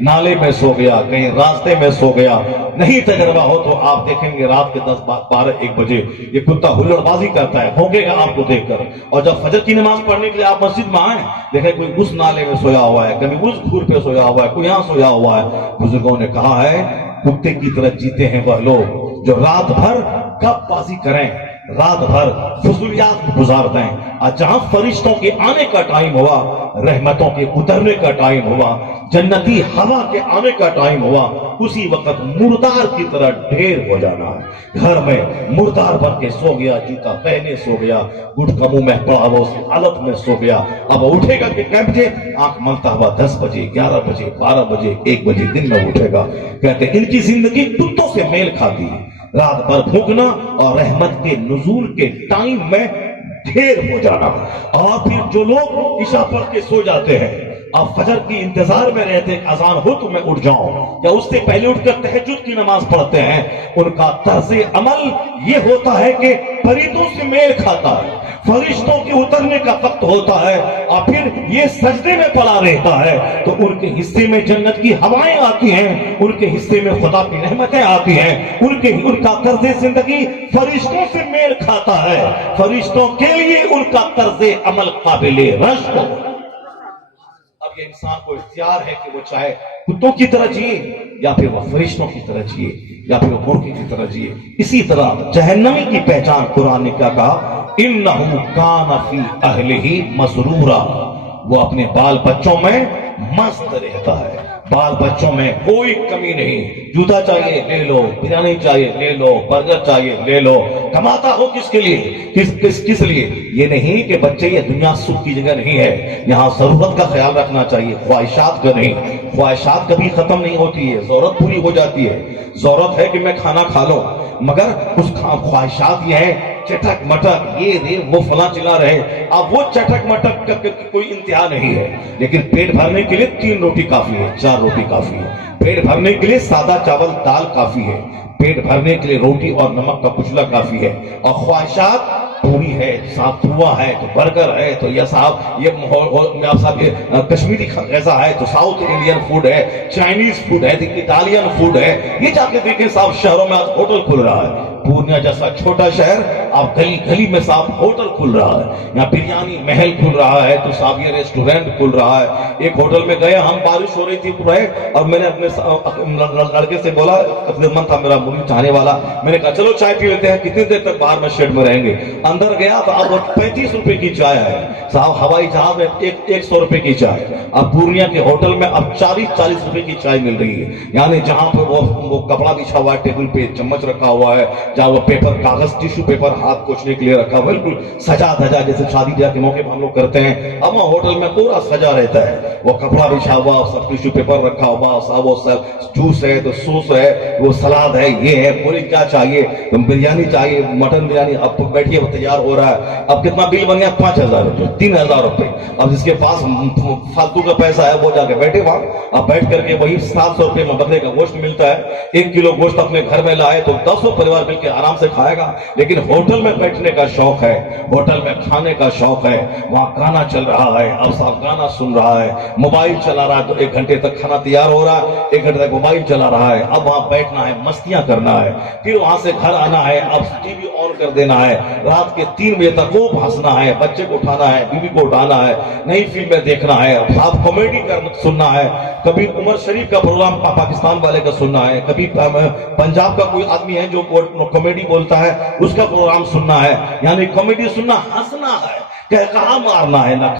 نالے میں سو گیا، کہیں راستے میں سو گیا۔ نہیں تجربہ ہو تو آپ دیکھیں گے رات کے 10 12 1 بجے یہ کتا ہلڑ بازی کرتا ہے، بھونکے گا آپ کو دیکھ کر۔ اور جب فجر کی نماز پڑھنے کے لیے آپ مسجد میں آئیں، دیکھیں کوئی اس نالے میں سویا ہوا ہے، کبھی اس گھور پہ سویا ہوا ہے، کوئی یہاں سویا ہوا ہے۔ بزرگوں نے کہا ہے کتے کی طرح جیتے ہیں وہ لوگ جو رات بھر گپ بازی کریں، رات بھر فضولیات گزار دیں، اور جہاں فرشتوں کے آنے کا ٹائم ہوا، رحمتوں کے اترنے کا ٹائم ہوا، جنتی ہوا کے آنے کا ٹائم ہوا، اسی وقت مردار کی طرح ڈھیر ہو جانا ہے۔ گھر میں مردار بن کے سو گیا، جوتا پہنے سو گیا، گٹکا منہ میں پڑا ہوا اس حالت میں سو گیا۔ اب اٹھے گا کہ کئے بجے؟ آنکھ ملتا ہوا 10 بجے 11 بجے 12 بجے 1 بجے دن میں اٹھے گا۔ کہتے ہیں ان کی زندگی کتوں سے میل کھاتی ہے، رات بھر بھوکنا اور رحمت کے نزول کے ٹائم میں ڈھیر ہو جانا۔ اور پھر جو لوگ عشاء پڑھ کے سو جاتے ہیں، اب فجر کی انتظار میں رہتے ہیں اذان ہو تو میں اٹھ جاؤں، یا اس سے پہلے اٹھ کر تہجد کی نماز پڑھتے ہیں، ان کا طرز عمل یہ ہوتا ہے کہ پرندوں سے میل کھاتا ہے، فرشتوں کے اترنے کا وقت ہوتا ہے، اور پھر یہ سجدے میں پڑا رہتا ہے تو ان کے حصے میں جنت کی ہوائیں آتی ہیں، ان کے حصے میں خدا کی رحمتیں آتی ہیں، ان کا طرز زندگی فرشتوں سے میل کھاتا ہے، فرشتوں کے لیے ان کا طرز عمل قابل رشک۔ اب یہ انسان کو اختیار ہے کہ وہ چاہے کتوں کی طرح جیے، یا پھر وہ فرشتوں کی طرح جیے، یا پھر وہ مرغی کی طرح جیے۔ اسی طرح جہنمی کی پہچان قرآن نے کیا کہا؟ اِنَّهُ كَانَ فِي أَهْلِهِ مَسْرُورًا، وہ اپنے بال بچوں میں مست رہتا ہے، بال بچوں میں کوئی کمی نہیں، جوتا چاہیے لے لو، بریانی چاہیے لے لو، برگر چاہیے لے لو۔ کماتا ہو کس کے لیے؟ کس لیے؟ یہ نہیں کہ بچے یہ دنیا سکھ کی جگہ نہیں ہے، یہاں ضرورت کا خیال رکھنا چاہیے، خواہشات کا نہیں۔ خواہشات کبھی ختم نہیں ہوتی ہے، ضرورت پوری ہو جاتی ہے۔ ضرورت ہے کہ میں کھانا کھا لوں، مگر اس خواہشات یہ ہے چٹک مٹک، یہ وہ فلاں چلا رہے، اب وہ چٹک مٹک کا کوئی انتہا نہیں ہے۔ لیکن پیٹ بھرنے کے لیے 3 روٹی کافی ہے، 4 روٹی کافی ہے، پیٹ بھرنے کے لیے سادہ چاول دال کافی ہے، پیٹ بھرنے کے لیے روٹی اور نمک کا کچلا کافی ہے۔ اور خواہشات پوری ہے، صاحب دھوا ہے تو برگر ہے تو یا صاحب یہ کشمیری غذا ہے تو ساؤتھ انڈین فوڈ ہے، چائنیز فوڈ ہے، اٹالین فوڈ ہے۔ یہ جا کے دیکھیں صاحب شہروں میں آج ہوٹل کھل رہا ہے، پورنیہ جیسا چھوٹا شہر اب گلی گلی میں صاحب ہوٹل کھل رہا ہے، یہاں بریانی محل کھل رہا ہے تو صاحب یہ ریسٹورینٹ کھل رہا ہے۔ ایک ہوٹل میں گئے ہم، بارش ہو رہی تھی اور میں نے اپنے لڑکے سے بولا، من تھا میرا مرید چاہنے والا، میں نے کہا چلو چائے پی لیتے ہیں، کتنی دیر تک باہر میں شیڈ میں رہیں گے؟ اندر گیا تو اب 35 روپے کی چائے ہے صاحب، ہوائی جہاز میں 100 روپے کی چائے، اب پورنیہ کے ہوٹل میں اب 40 روپے کی چائے مل رہی ہے۔ یعنی جہاں پہ وہ کپڑا بچھا ہوا ہے، ٹیبل پہ چمچ رکھا ہوا ہے، جہاں وہ پیپر کاغذ ٹیشو پیپر ہاتھ پوچھنے کے لیے رکھا ہوا، بالکل سجا دھجا جیسے شادی بیاہ کے موقع پر ہم لوگ کرتے ہیں، اب وہاں ہوٹل میں پورا سجا رہتا ہے، وہ کپڑا بچھا ہوا، سب ٹیشو پیپر رکھا ہوا، صاحب وہ سب جوس ہے تو سوس ہے، وہ سلاد ہے، یہ ہے، پوری کیا چاہیے، بریانی چاہیے، مٹن بریانی، اب بیٹھیے وہ تیار ہو رہا ہے۔ اب کتنا بل بن گیا؟ 5000 روپے، 3000 روپے۔ اب جس کے پاس فالتو کا پیسہ ہے وہ جا کے بیٹھے وہاں، اب بیٹھ کر کے وہی 700 روپے میں بکرے کا گوشت ملتا ہے، 1 کلو گوشت اپنے گھر میں لائے تو 200 پریوار مل کے آرام سے کھائے گا، لیکن ہوٹل میں بیٹھنے کا شوق ہے، ہوٹل میں کھانے کا شوق ہے، وہاں گانا چل رہا ہے، اب صاحب گانا سن رہا ہے، موبائل چلا رہا ہے، تو 1 گھنٹے تک کھانا تیار ہو رہا ہے، 1 گھنٹے تک موبائل چلا رہا ہے، اب وہاں بیٹھنا ہے، مستیاں کرنا ہے، پھر وہاں سے گھر آنا ہے، اب ٹی وی آن کر دینا ہے، رات کے 3 بجے تک خوب ہنسنا ہے، بچے کو اٹھانا ہے، بیوی کو اٹھانا ہے، نئی فلمیں دیکھنا ہے، اب صاحب کامیڈی سننا ہے، کبھی عمر شریف کا پروگرام پاکستان والے کا سننا ہے، کبھی پنجاب کا کوئی آدمی ہے جو کامیڈی بولتا ہے اس کا پروگرام سننا ہے، یعنی کامیڈی سننا، ہنسنا ہے، کہا مارنا ہے، نہ